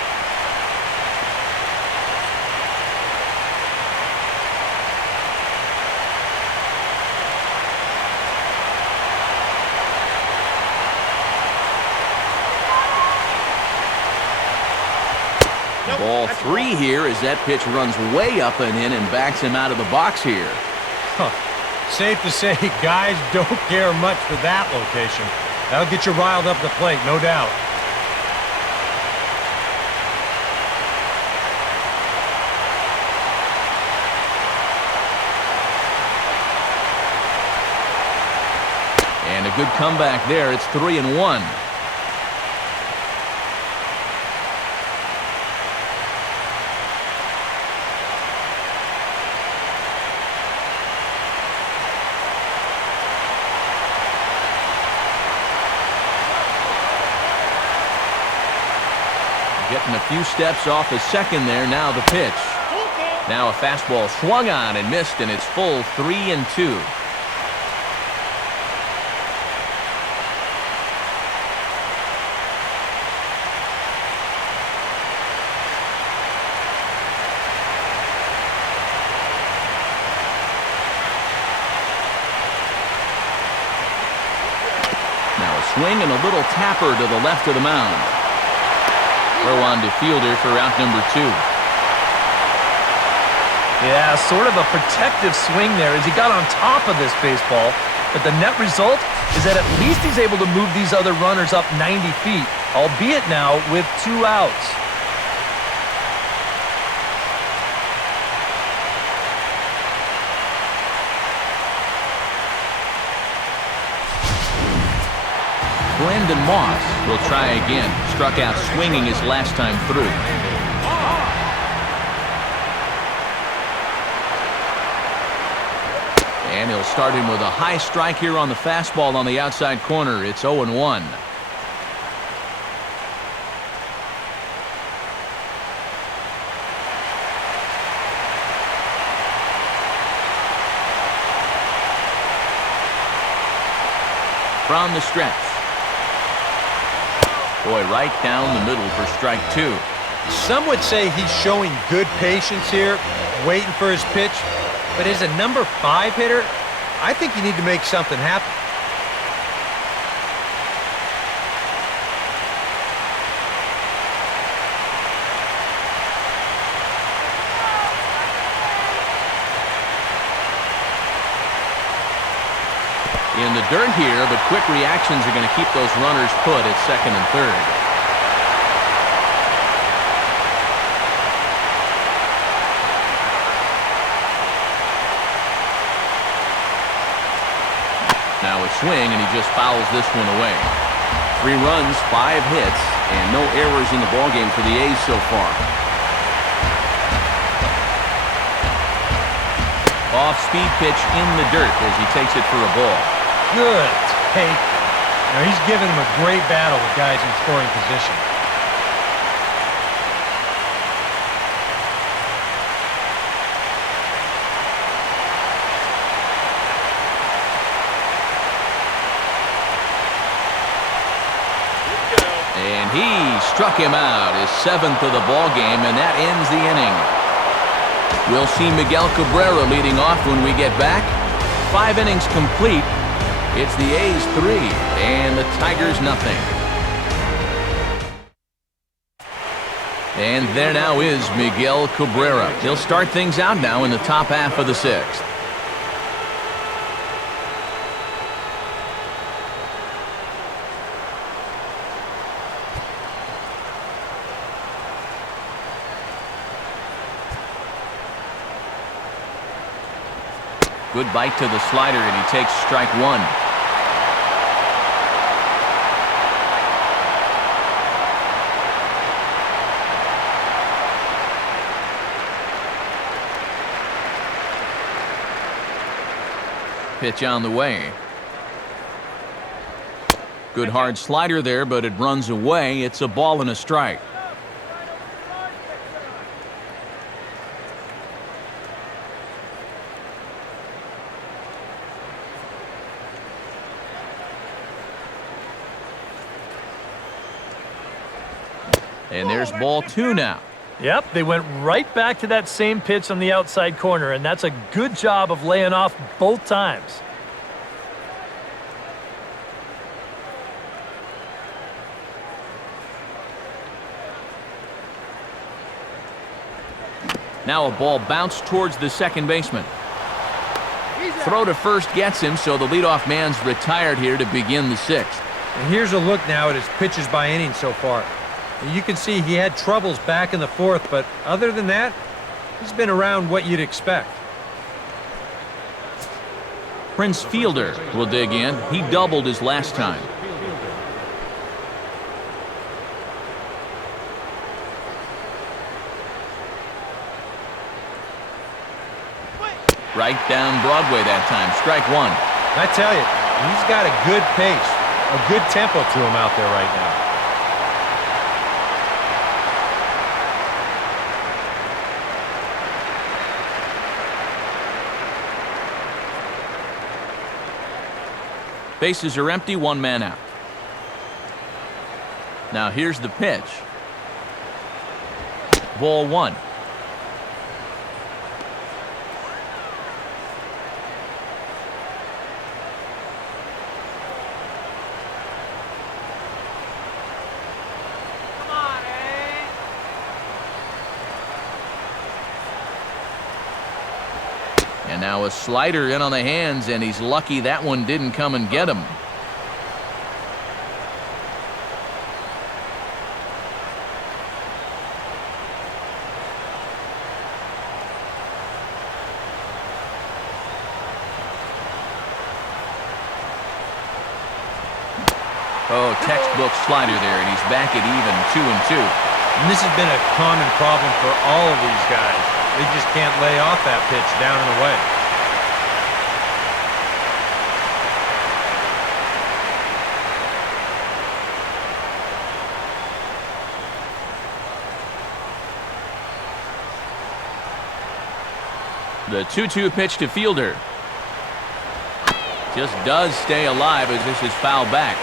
Ball 3 here as that pitch runs way up and in and backs him out of the box here. Safe to say, guys don't care much for that location. That'll get you riled up the plate, no doubt. And a good comeback there. It's 3-1. Getting a few steps off his second there. Now the pitch. Now a fastball swung on and missed, and it's full 3-2. Now a swing and a little tapper to the left of the mound. Throw on to fielder for out number 2. Yeah, sort of a protective swing there as he got on top of this baseball. But the net result is that at least he's able to move these other runners up 90 feet, albeit now with 2 outs. Brandon Moss will try again. Struck out swinging his last time through. He'll start him with a high strike here on the fastball on the outside corner. It's 0-1. From the stretch. Boy, right down the middle for strike 2. Some would say he's showing good patience here, waiting for his pitch. But as a number 5 hitter, I think you need to make something happen. In the dirt here, but quick reactions are going to keep those runners put at second and third. Now a swing, and he just fouls this one away. 3 runs, 5 hits, and no errors in the ballgame for the A's so far. Off-speed pitch in the dirt as he takes it for a ball. Good take. Now he's giving them a great battle with guys in scoring position. And he struck him out, his 7th of the ball game, and that ends the inning. We'll see Miguel Cabrera leading off when we get back. 5 innings complete. It's the A's 3 and the Tigers nothing. And there now is Miguel Cabrera. He'll start things out now in the top half of the 6th. Good bite to the slider, and he takes strike 1. Pitch on the way. Good hard slider there, but it runs away. It's a ball and a strike. And there's ball 2 now. Yep, they went right back to that same pitch on the outside corner, and that's a good job of laying off both times. Now a ball bounced towards the second baseman. Throw to first gets him, so the leadoff man's retired here to begin the 6th. And here's a look now at his pitches by inning so far. You can see he had troubles back in the 4th, but other than that, he's been around what you'd expect. Prince Fielder will dig in. He doubled his last time. Right down Broadway that time. Strike 1. I tell you, he's got a good pace, a good tempo to him out there right now. Bases are empty, 1 man out. Now here's the pitch. Ball 1. And now a slider in on the hands, and he's lucky that one didn't come and get him. Oh, textbook slider there, and he's back at even 2-2. And this has been a common problem for all of these guys. They just can't lay off that pitch down and away. The 2-2 pitch to fielder. Just does stay alive as this is fouled back.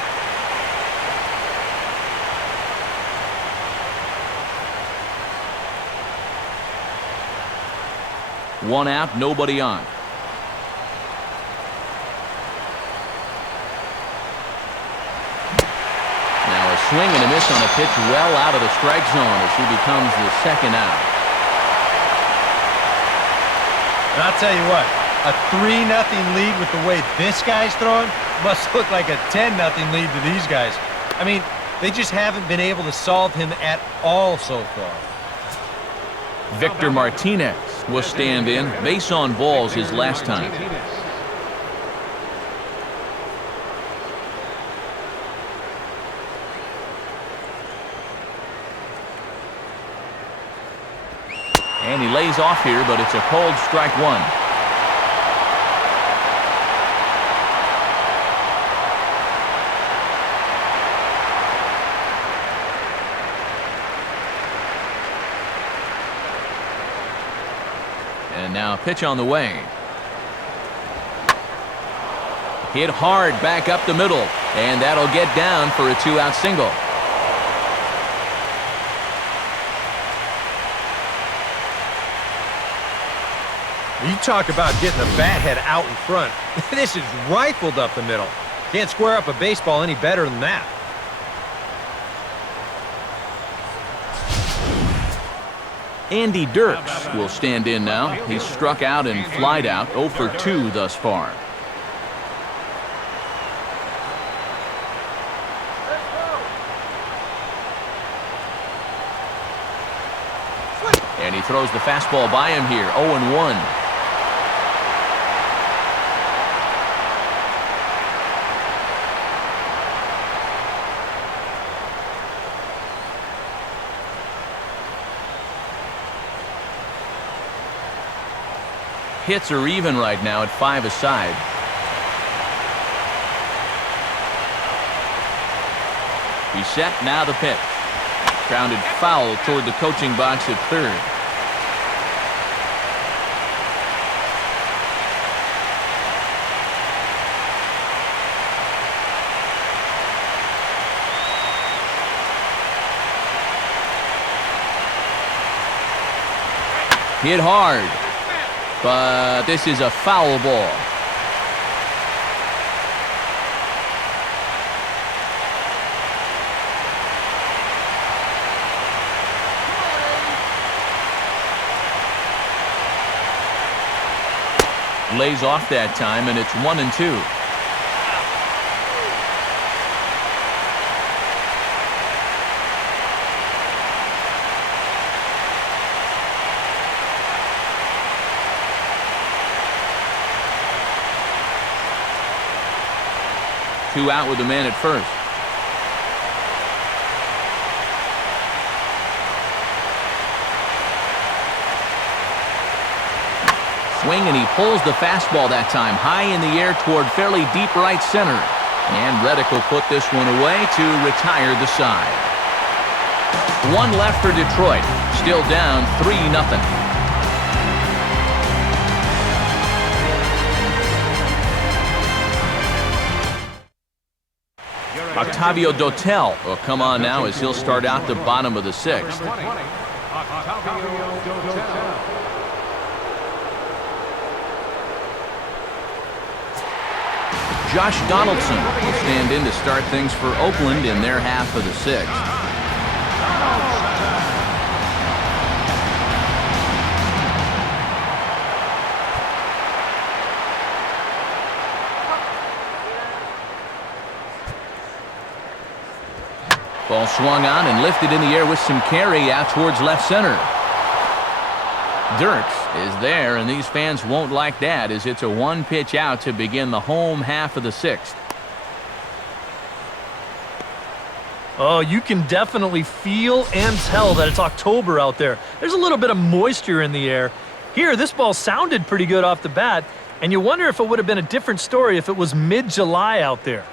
One out, nobody on. Now a swing and a miss on a pitch well out of the strike zone as he becomes the second out. And I'll tell you what, a 3-0 lead with the way this guy's throwing must look like a 10-0 lead to these guys. I mean, they just haven't been able to solve him at all so far. Victor Martinez will stand in. Base on balls his last time. And he lays off here, but it's a cold strike one. And now a pitch on the way. Hit hard back up the middle, and that'll get down for a 2-out single. You talk about getting the bat head out in front. This is rifled up the middle. Can't square up a baseball any better than that. Andy Dirks will stand in now. He's struck out and flied out, 0 for 2 thus far. And he throws the fastball by him here, 0-1. Hits are even right now at 5 aside. He's set, now the pitch. Grounded foul toward the coaching box at third. Hit hard. But this is a foul ball. Lays off that time, and it's 1-2. Two out with the man at first. Swing, and he pulls the fastball that time high in the air toward fairly deep right center. And Reddick will put this one away to retire the side. One left for Detroit. Still down 3-0. Octavio Dotel will come on now as he'll start out the bottom of the 6th. Josh Donaldson will stand in to start things for Oakland in their half of the 6th. Ball swung on and lifted in the air with some carry out towards left center. Dirks is there, and these fans won't like that as it's a one-pitch out to begin the home half of the 6th. Oh, you can definitely feel and tell that it's October out there. There's a little bit of moisture in the air. Here, this ball sounded pretty good off the bat, and you wonder if it would have been a different story if it was mid-July out there.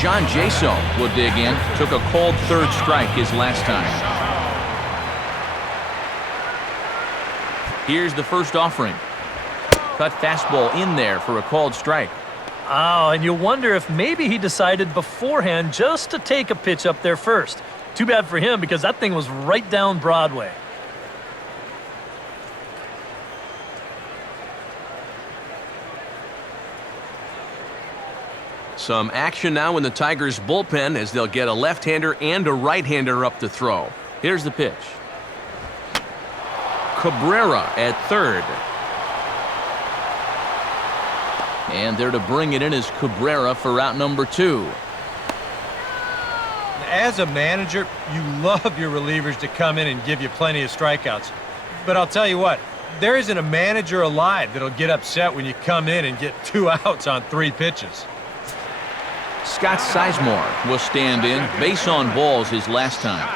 John Jaso will dig in. Took a cold third strike his last time. Here's the first offering. Cut fastball in there for a called strike. Oh, and you wonder if maybe he decided beforehand just to take a pitch up there first. Too bad for him because that thing was right down Broadway. Some action now in the Tigers' bullpen as they'll get a left-hander and a right-hander up to throw. Here's the pitch. Cabrera at third. And there to bring it in is Cabrera for out number 2. As a manager, you love your relievers to come in and give you plenty of strikeouts. But I'll tell you what, there isn't a manager alive that'll get upset when you come in and get 2 outs on 3 pitches. Scott Sizemore will stand in. Base on balls his last time.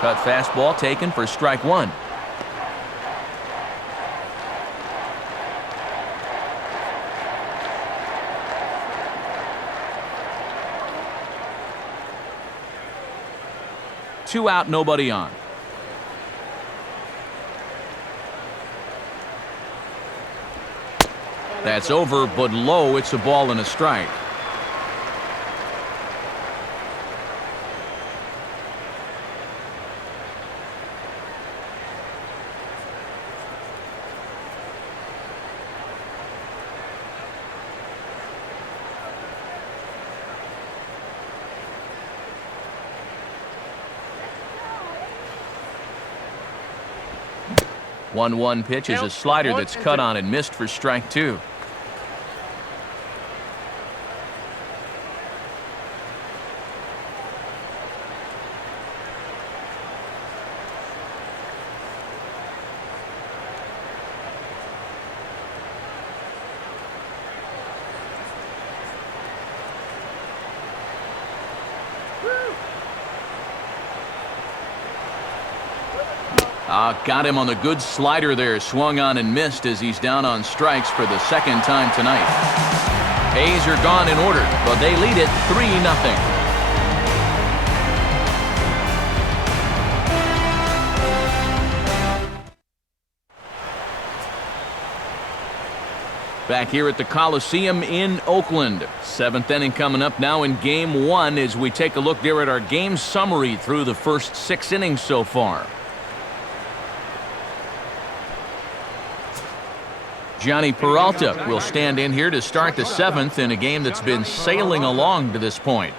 Cut fastball taken for strike 1. Two out, nobody on. That's over, but low. It's a ball and a strike. One pitch is a slider that's cut on and missed for strike 2. Got him on the good slider there. Swung on and missed as he's down on strikes for the second time tonight. A's are gone in order, but they lead it 3-0. Back here at the Coliseum in Oakland. 7th inning coming up now in Game 1 as we take a look there at our game summary through the first 6 innings so far. Johnny Peralta will stand in here to start the 7th in a game that's been sailing along to this point.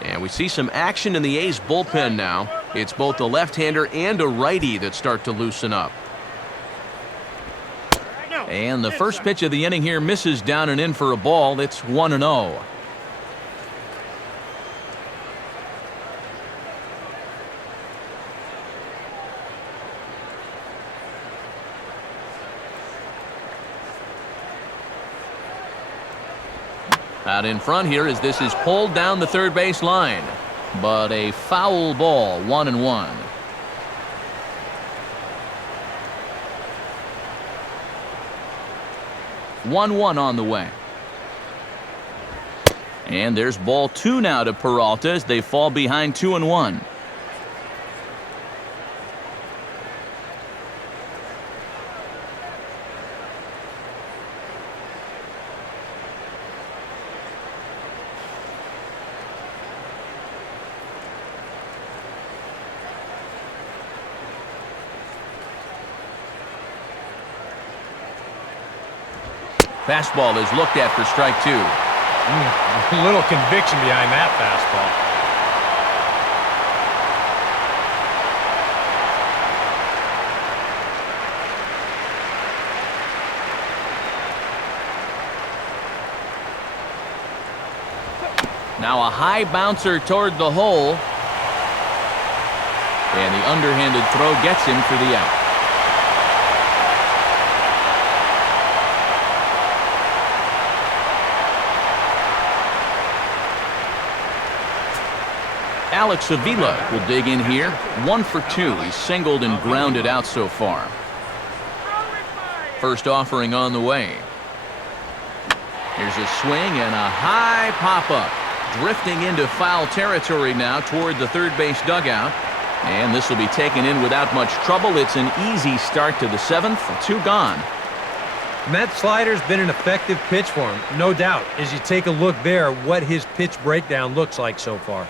And we see some action in the A's bullpen now. It's both a left-hander and a righty that start to loosen up. And the first pitch of the inning here misses down and in for a ball. It's 1-0. Out in front here as this is pulled down the third base line. But a foul ball, 1-1. On the way. And there's ball 2 now to Peralta as they fall behind 2-1. Fastball is looked at for strike 2. A little conviction behind that fastball. Now a high bouncer toward the hole. And the underhanded throw gets him for the out. Alex Avila will dig in here. 1 for 2. He's singled and grounded out so far. First offering on the way. Here's a swing and a high pop-up. Drifting into foul territory now toward the third base dugout. And this will be taken in without much trouble. It's an easy start to the 7th. 2 gone. And that slider's been an effective pitch for him, no doubt. As you take a look there, what his pitch breakdown looks like so far.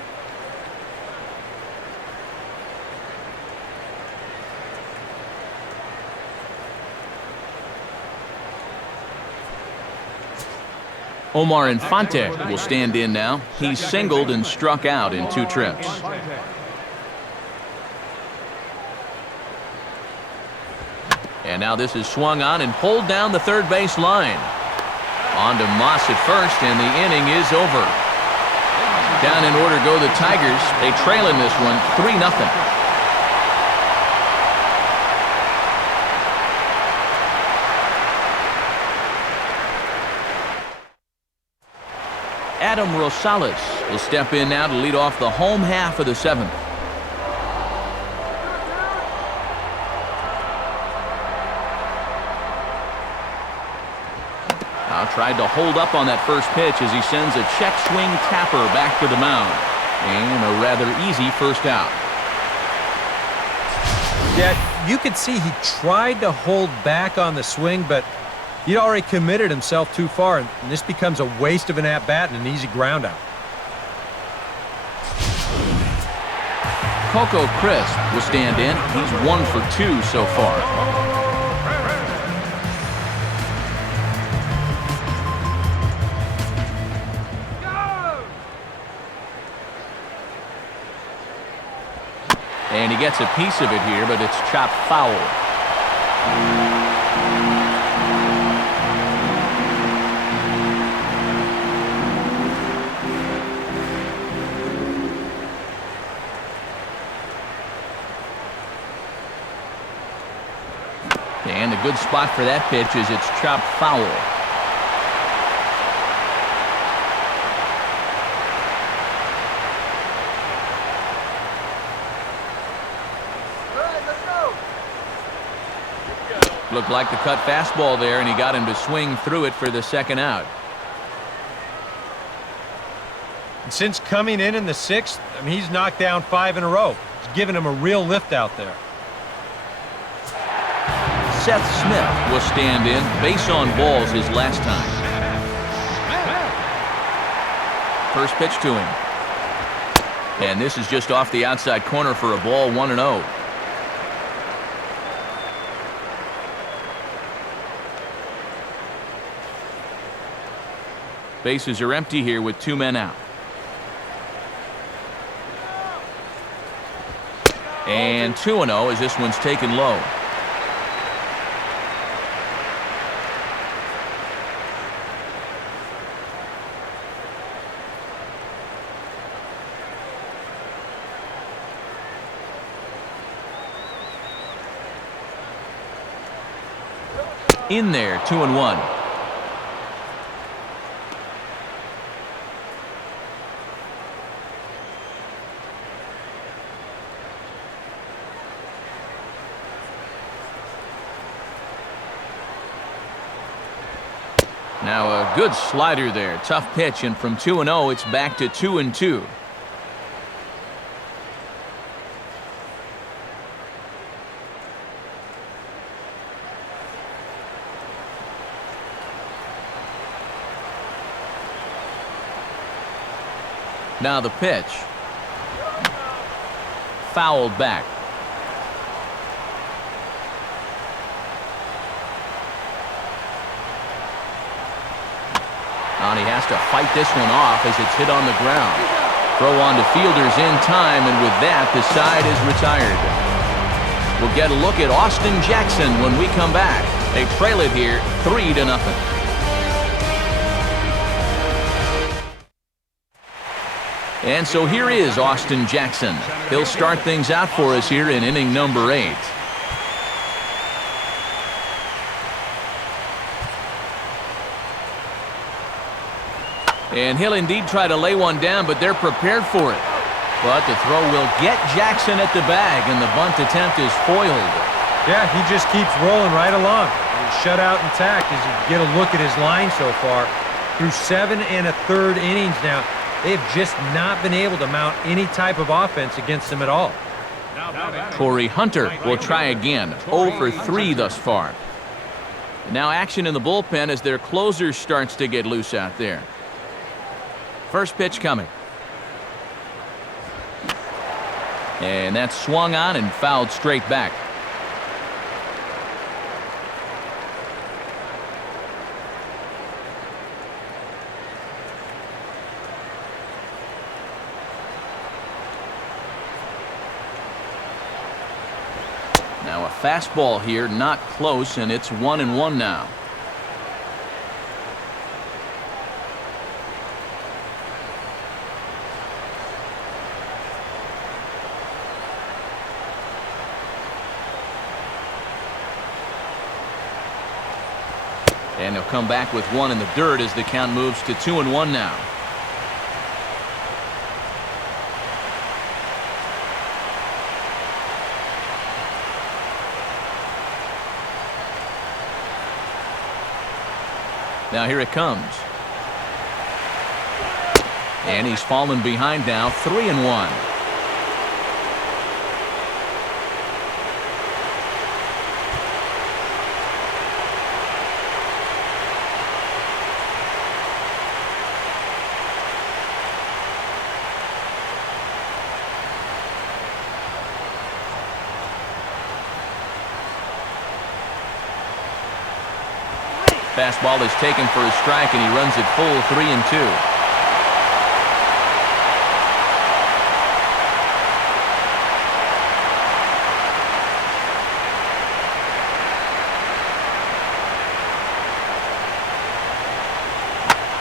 Omar Infante will stand in now. He's singled and struck out in 2 trips. And now this is swung on and pulled down the third base line. On to Moss at first, and the inning is over. Down in order go the Tigers. They trail in this one 3-0. Adam Rosales will step in now to lead off the home half of the 7th. Now tried to hold up on that first pitch as he sends a check swing tapper back to the mound. And a rather easy first out. Yeah, you could see he tried to hold back on the swing, but he'd already committed himself too far, and this becomes a waste of an at-bat and an easy ground out. Coco Crisp will stand in. He's 1 for 2 so far. And he gets a piece of it here, but it's chopped foul. And the good spot for that pitch is it's chopped foul. Looked like the cut fastball there, and he got him to swing through it for the second out. And since coming in the 6th, I mean, he's knocked down 5 in a row. He's given him a real lift out there. Seth Smith will stand in. Base on balls his last time. First pitch to him. And this is just off the outside corner for a ball, 1-0. Bases are empty here with 2 men out. And 2-0 as this one's taken low. In there, 2-1. Now a good slider there. Tough pitch, and from 2-0, it's back to 2-2. Now the pitch. Fouled back. And he has to fight this one off as it's hit on the ground. Throw on to fielders in time, and with that, the side is retired. We'll get a look at Austin Jackson when we come back. They trail it here 3-0. And so here is Austin Jackson. He'll start things out for us here in inning number 8. And he'll indeed try to lay one down, but they're prepared for it. But the throw will get Jackson at the bag, and the bunt attempt is foiled. Yeah, he just keeps rolling right along. Shutout intact as you get a look at his line so far. Through 7 1/3 innings now, they've just not been able to mount any type of offense against him at all. Corey Hunter will try again. 0 for 3 thus far. Now action in the bullpen as their closer starts to get loose out there. First pitch coming. And that's swung on and fouled straight back. Now a fastball here, not close, and it's 1-1 now. And he'll come back with one in the dirt as the count moves to 2-1 now. Now here it comes. And he's fallen behind now, 3-1. Fastball is taken for a strike, and he runs it full 3-2.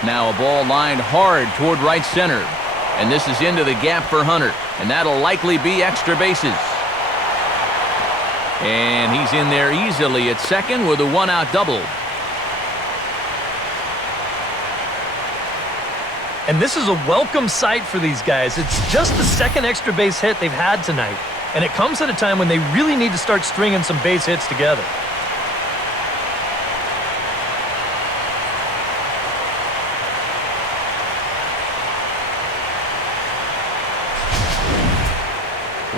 Now a ball lined hard toward right center. And this is into the gap for Hunter. And that'll likely be extra bases. And he's in there easily at second with a one-out double. And this is a welcome sight for these guys. It's just the second extra base hit they've had tonight. And it comes at a time when they really need to start stringing some base hits together.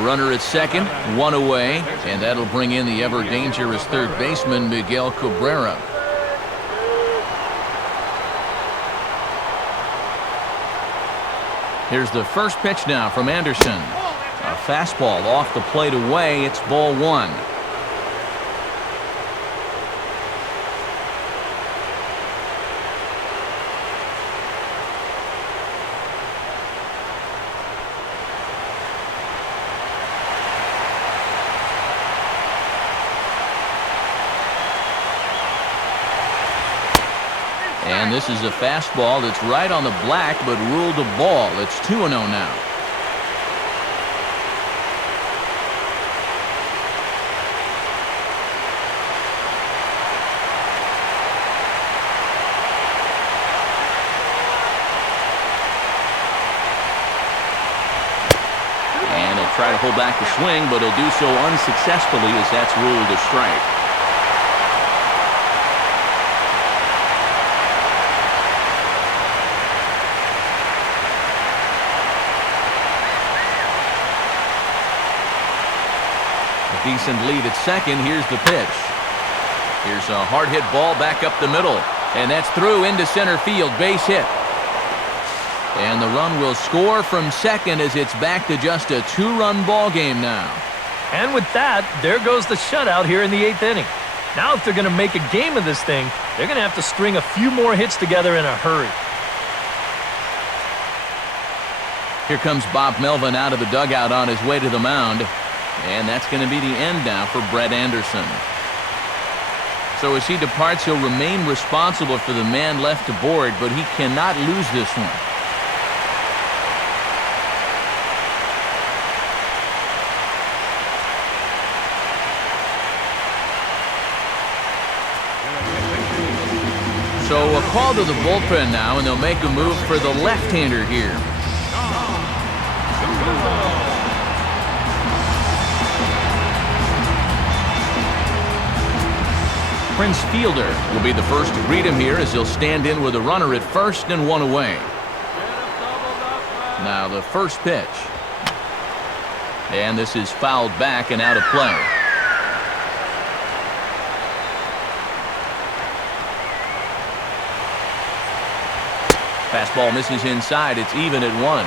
Runner at second, one away, and that'll bring in the ever-dangerous third baseman, Miguel Cabrera. Here's the first pitch now from Anderson. A fastball off the plate away. It's ball one. And this is a fastball that's right on the black, but ruled a ball. It's 2-0 now. And he'll try to hold back the swing, but he'll do so unsuccessfully as that's ruled a strike. Decent lead at second. Here's the pitch. Here's a hard hit ball back up the middle. And that's through into center field. Base hit. And the run will score from second as it's back to just a two-run ball game now. And with that, there goes the shutout here in the 8th inning. Now if they're going to make a game of this thing, they're going to have to string a few more hits together in a hurry. Here comes Bob Melvin out of the dugout on his way to the mound. And that's going to be the end now for Brett Anderson. So as he departs, he'll remain responsible for the man left to board, but he cannot lose this one. So a call to the bullpen now, and they'll make a move for the left-hander here. Prince Fielder will be the first to greet him here as he'll stand in with a runner at first and one away. Now the first pitch. And this is fouled back and out of play. Fastball misses inside. It's even at 1.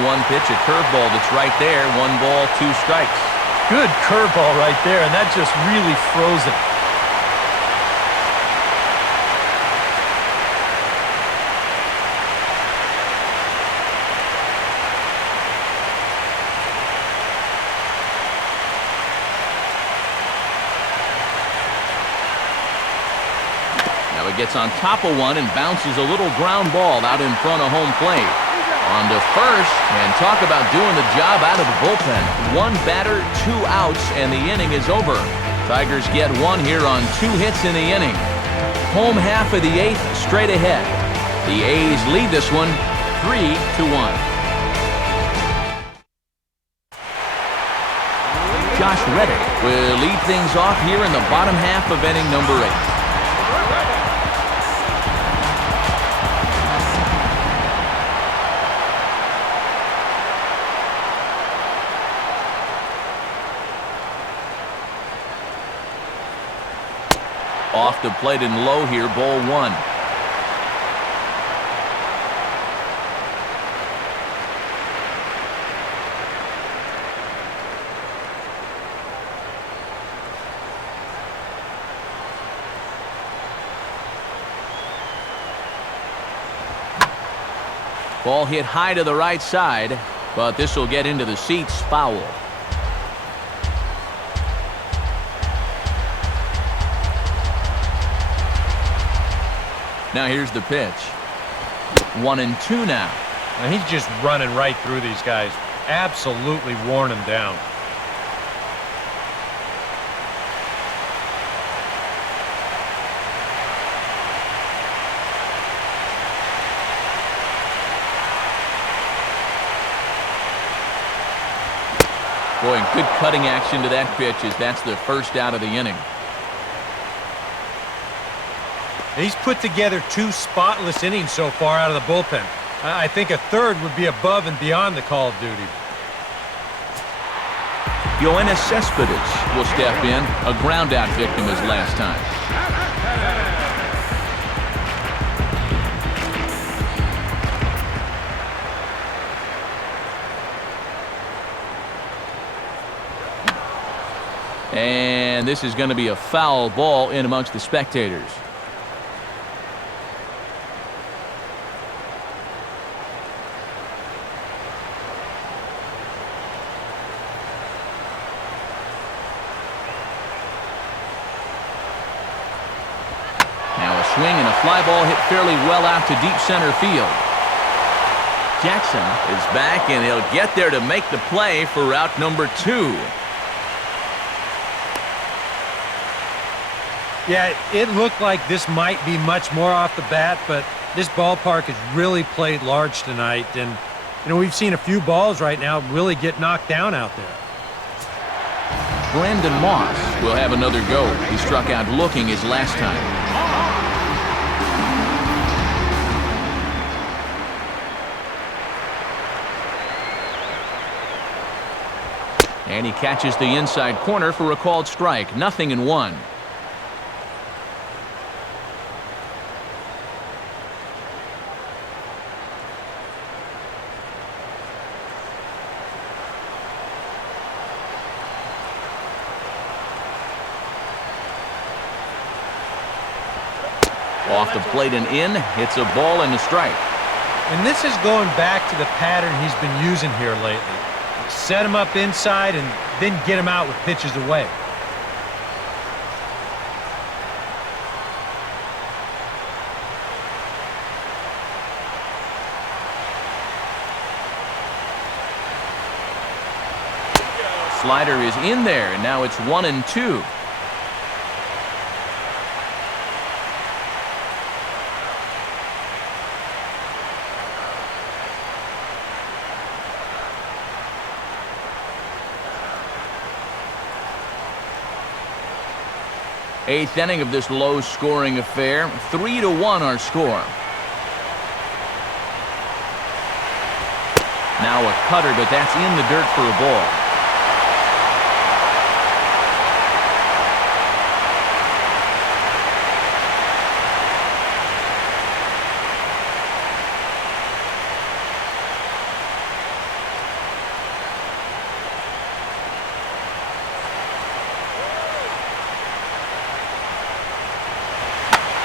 One pitch, a curveball that's right there. 1 ball, 2 strikes. Good curveball right there, and that just really froze it. Now he gets on top of one and bounces a little ground ball out in front of home plate. On to first, and talk about doing the job out of the bullpen. 1 batter, 2 outs, and the inning is over. Tigers get 1 here on 2 hits in the inning. Home half of the 8th, straight ahead. The A's lead this one 3-1. Josh Reddick will lead things off here in the bottom half of inning number 8. Off the plate and low here, ball 1. Ball hit high to the right side, but this will get into the seats, foul. Now here's the pitch. 1-2 now. And he's just running right through these guys. Absolutely worn them down. Boy, good cutting action to that pitch as that's the first out of the inning. He's put together 2 spotless innings so far out of the bullpen. I think a third would be above and beyond the call of duty. Yoenis Cespedes will step in, a ground-out victim as last time. And this is going to be a foul ball in amongst the spectators. Swing and a fly ball hit fairly well out to deep center field. Jackson is back and he'll get there to make the play for route number 2. Yeah, it looked like this might be much more off the bat, but this ballpark has really played large tonight, and we've seen a few balls right now really get knocked down out there. Brandon Moss will have another go. He struck out looking his last time. And he catches the inside corner for a called strike. 0-1. Off the plate and in. Hits a ball and a strike. And this is going back to the pattern he's been using here lately. Set him up inside and then get him out with pitches away. slider is in there, and now it's 1-2. Eighth inning of this low-scoring affair. 3-1 our score. Now a cutter, but that's in the dirt for a ball.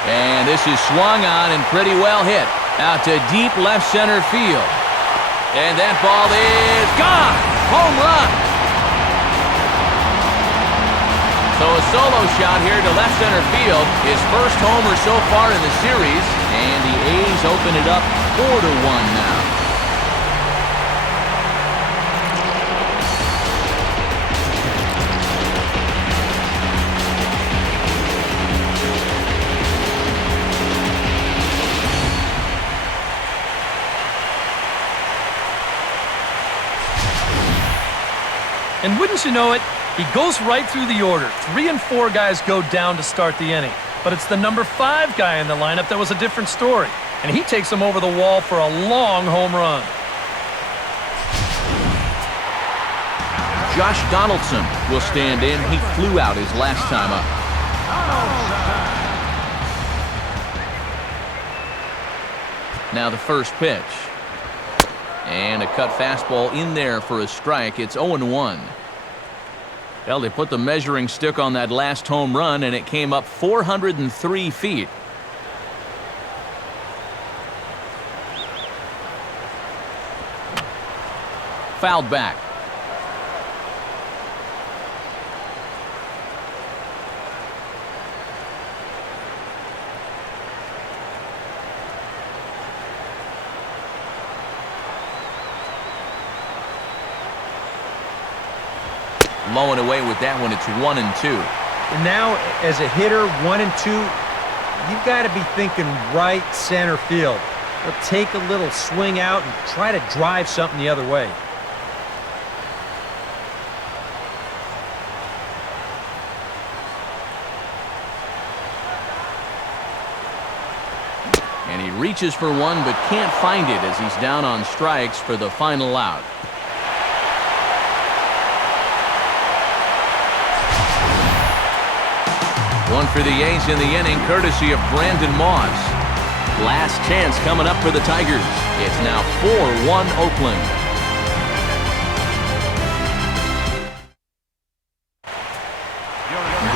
And this is swung on and pretty well hit. Out to deep left center field. And that ball is gone. Home run. So a solo shot here to left center field. His first homer so far in the series. And the A's open it up 4-1 now. And wouldn't you know it, he goes right through the order. 3 and 4 guys go down to start the inning. But it's the number 5 guy in the lineup that was a different story. And he takes him over the wall for a long home run. Josh Donaldson will stand in. He flew out his last time up. Now the first pitch. And a cut fastball in there for a strike. It's 0-1. Well, they put the measuring stick on that last home run, and it came up 403 feet. Fouled back. Low and away with that one. It's 1-2. And now, as a hitter, 1-2, you've got to be thinking right center field. They'll take a little swing out and try to drive something the other way. And he reaches for one but can't find it as he's down on strikes for the final out. One for the A's in the inning, courtesy of Brandon Moss. Last chance coming up for the Tigers. It's now 4-1 Oakland.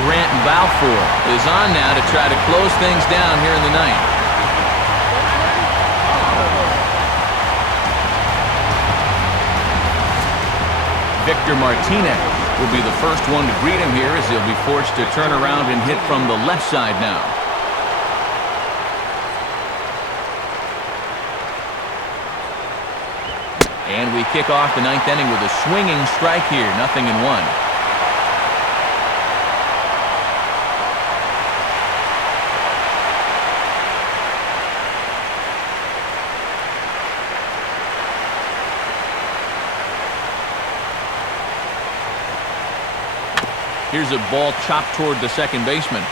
Grant Balfour is on now to try to close things down here in the ninth. Victor Martinez will be the first one to greet him here as he'll be forced to turn around and hit from the left side now. And we kick off the ninth inning with a swinging strike here, 0-1. Here's a ball chopped toward the second baseman.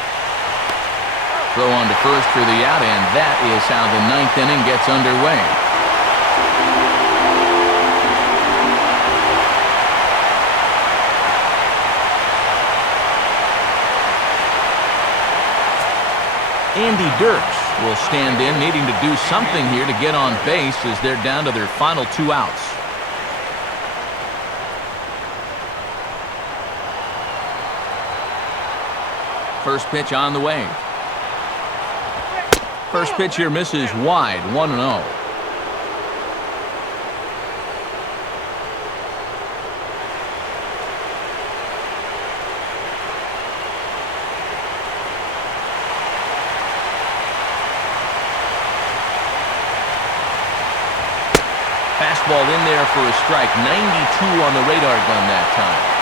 Throw on to first for the out, and that is how the ninth inning gets underway. Andy Dirks will stand in, needing to do something here to get on base as they're down to their final 2 outs. First pitch on the way. First pitch here misses wide, 1-0. Fastball in there for a strike. 92 on the radar gun that time.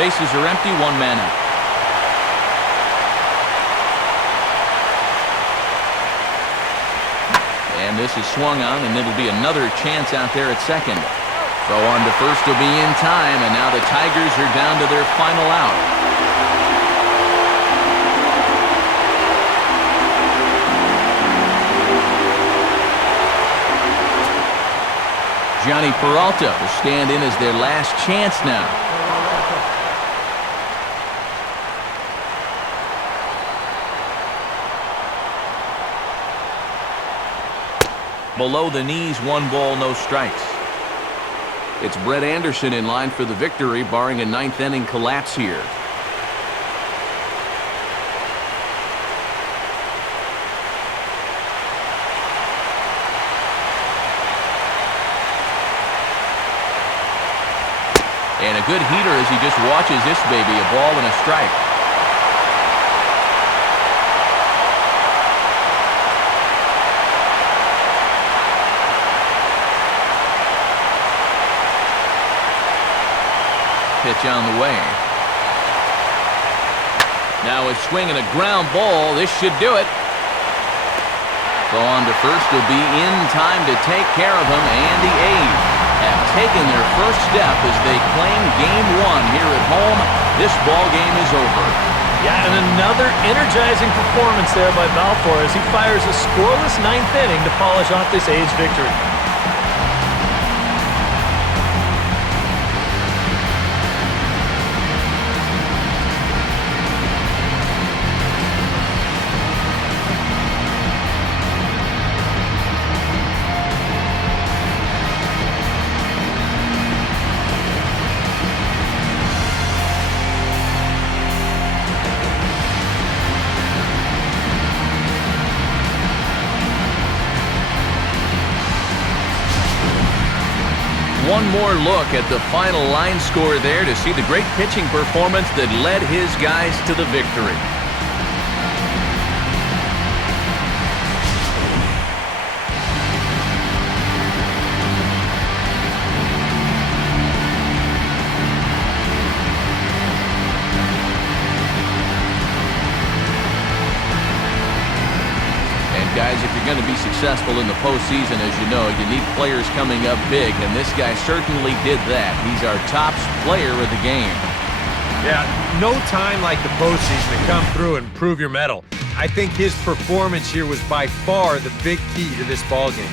Bases are empty, one man out. And this is swung on, and it'll be another chance out there at second. Throw on to first will be in time, and now the Tigers are down to their final out. Johnny Peralta will stand in as their last chance now. Below the knees, 1 ball, no strikes. It's Brett Anderson in line for the victory, barring a 9th inning collapse here. And a good heater as he just watches this baby, a ball and a strike. Pitch on the way. Now a swing and a ground ball. This should do it. Throw on to first will be in time to take care of him, and the A's have taken their first step as they claim Game 1 here at home. This ball game is over. Yeah, and another energizing performance there by Balfour as he fires a scoreless 9th inning to polish off this A's victory. One more look at the final line score there to see the great pitching performance that led his guys to the victory. Guys, if you're going to be successful in the postseason, as you know, you need players coming up big, and this guy certainly did that. He's our top player of the game. Yeah, no time like the postseason to come through and prove your mettle. I think his performance here was by far the big key to this ball game.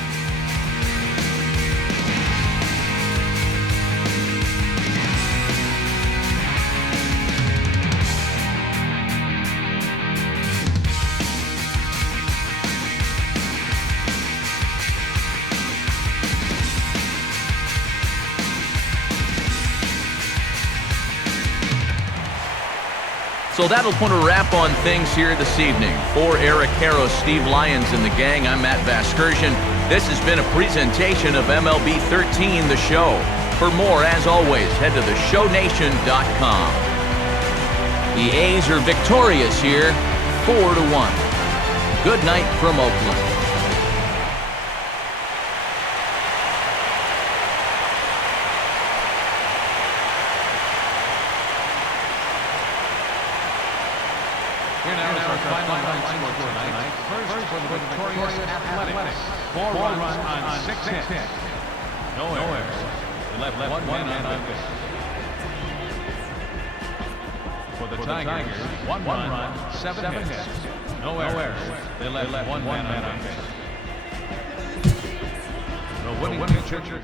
So that'll put a wrap on things here this evening. For Eric Harrow, Steve Lyons, and the gang, I'm Matt Vasgersian. This has been a presentation of MLB 13, the show. For more, as always, head to theshownation.com. The A's are victorious here, 4-1. Good night from Oakland. Here now is our final line score tonight. First for the victorious Athletics. 4 runs on 6 hits. No errors. They left one man on base. For the Tigers, 1 run, 7 hits. No errors. They left one man on base. The winning pitcher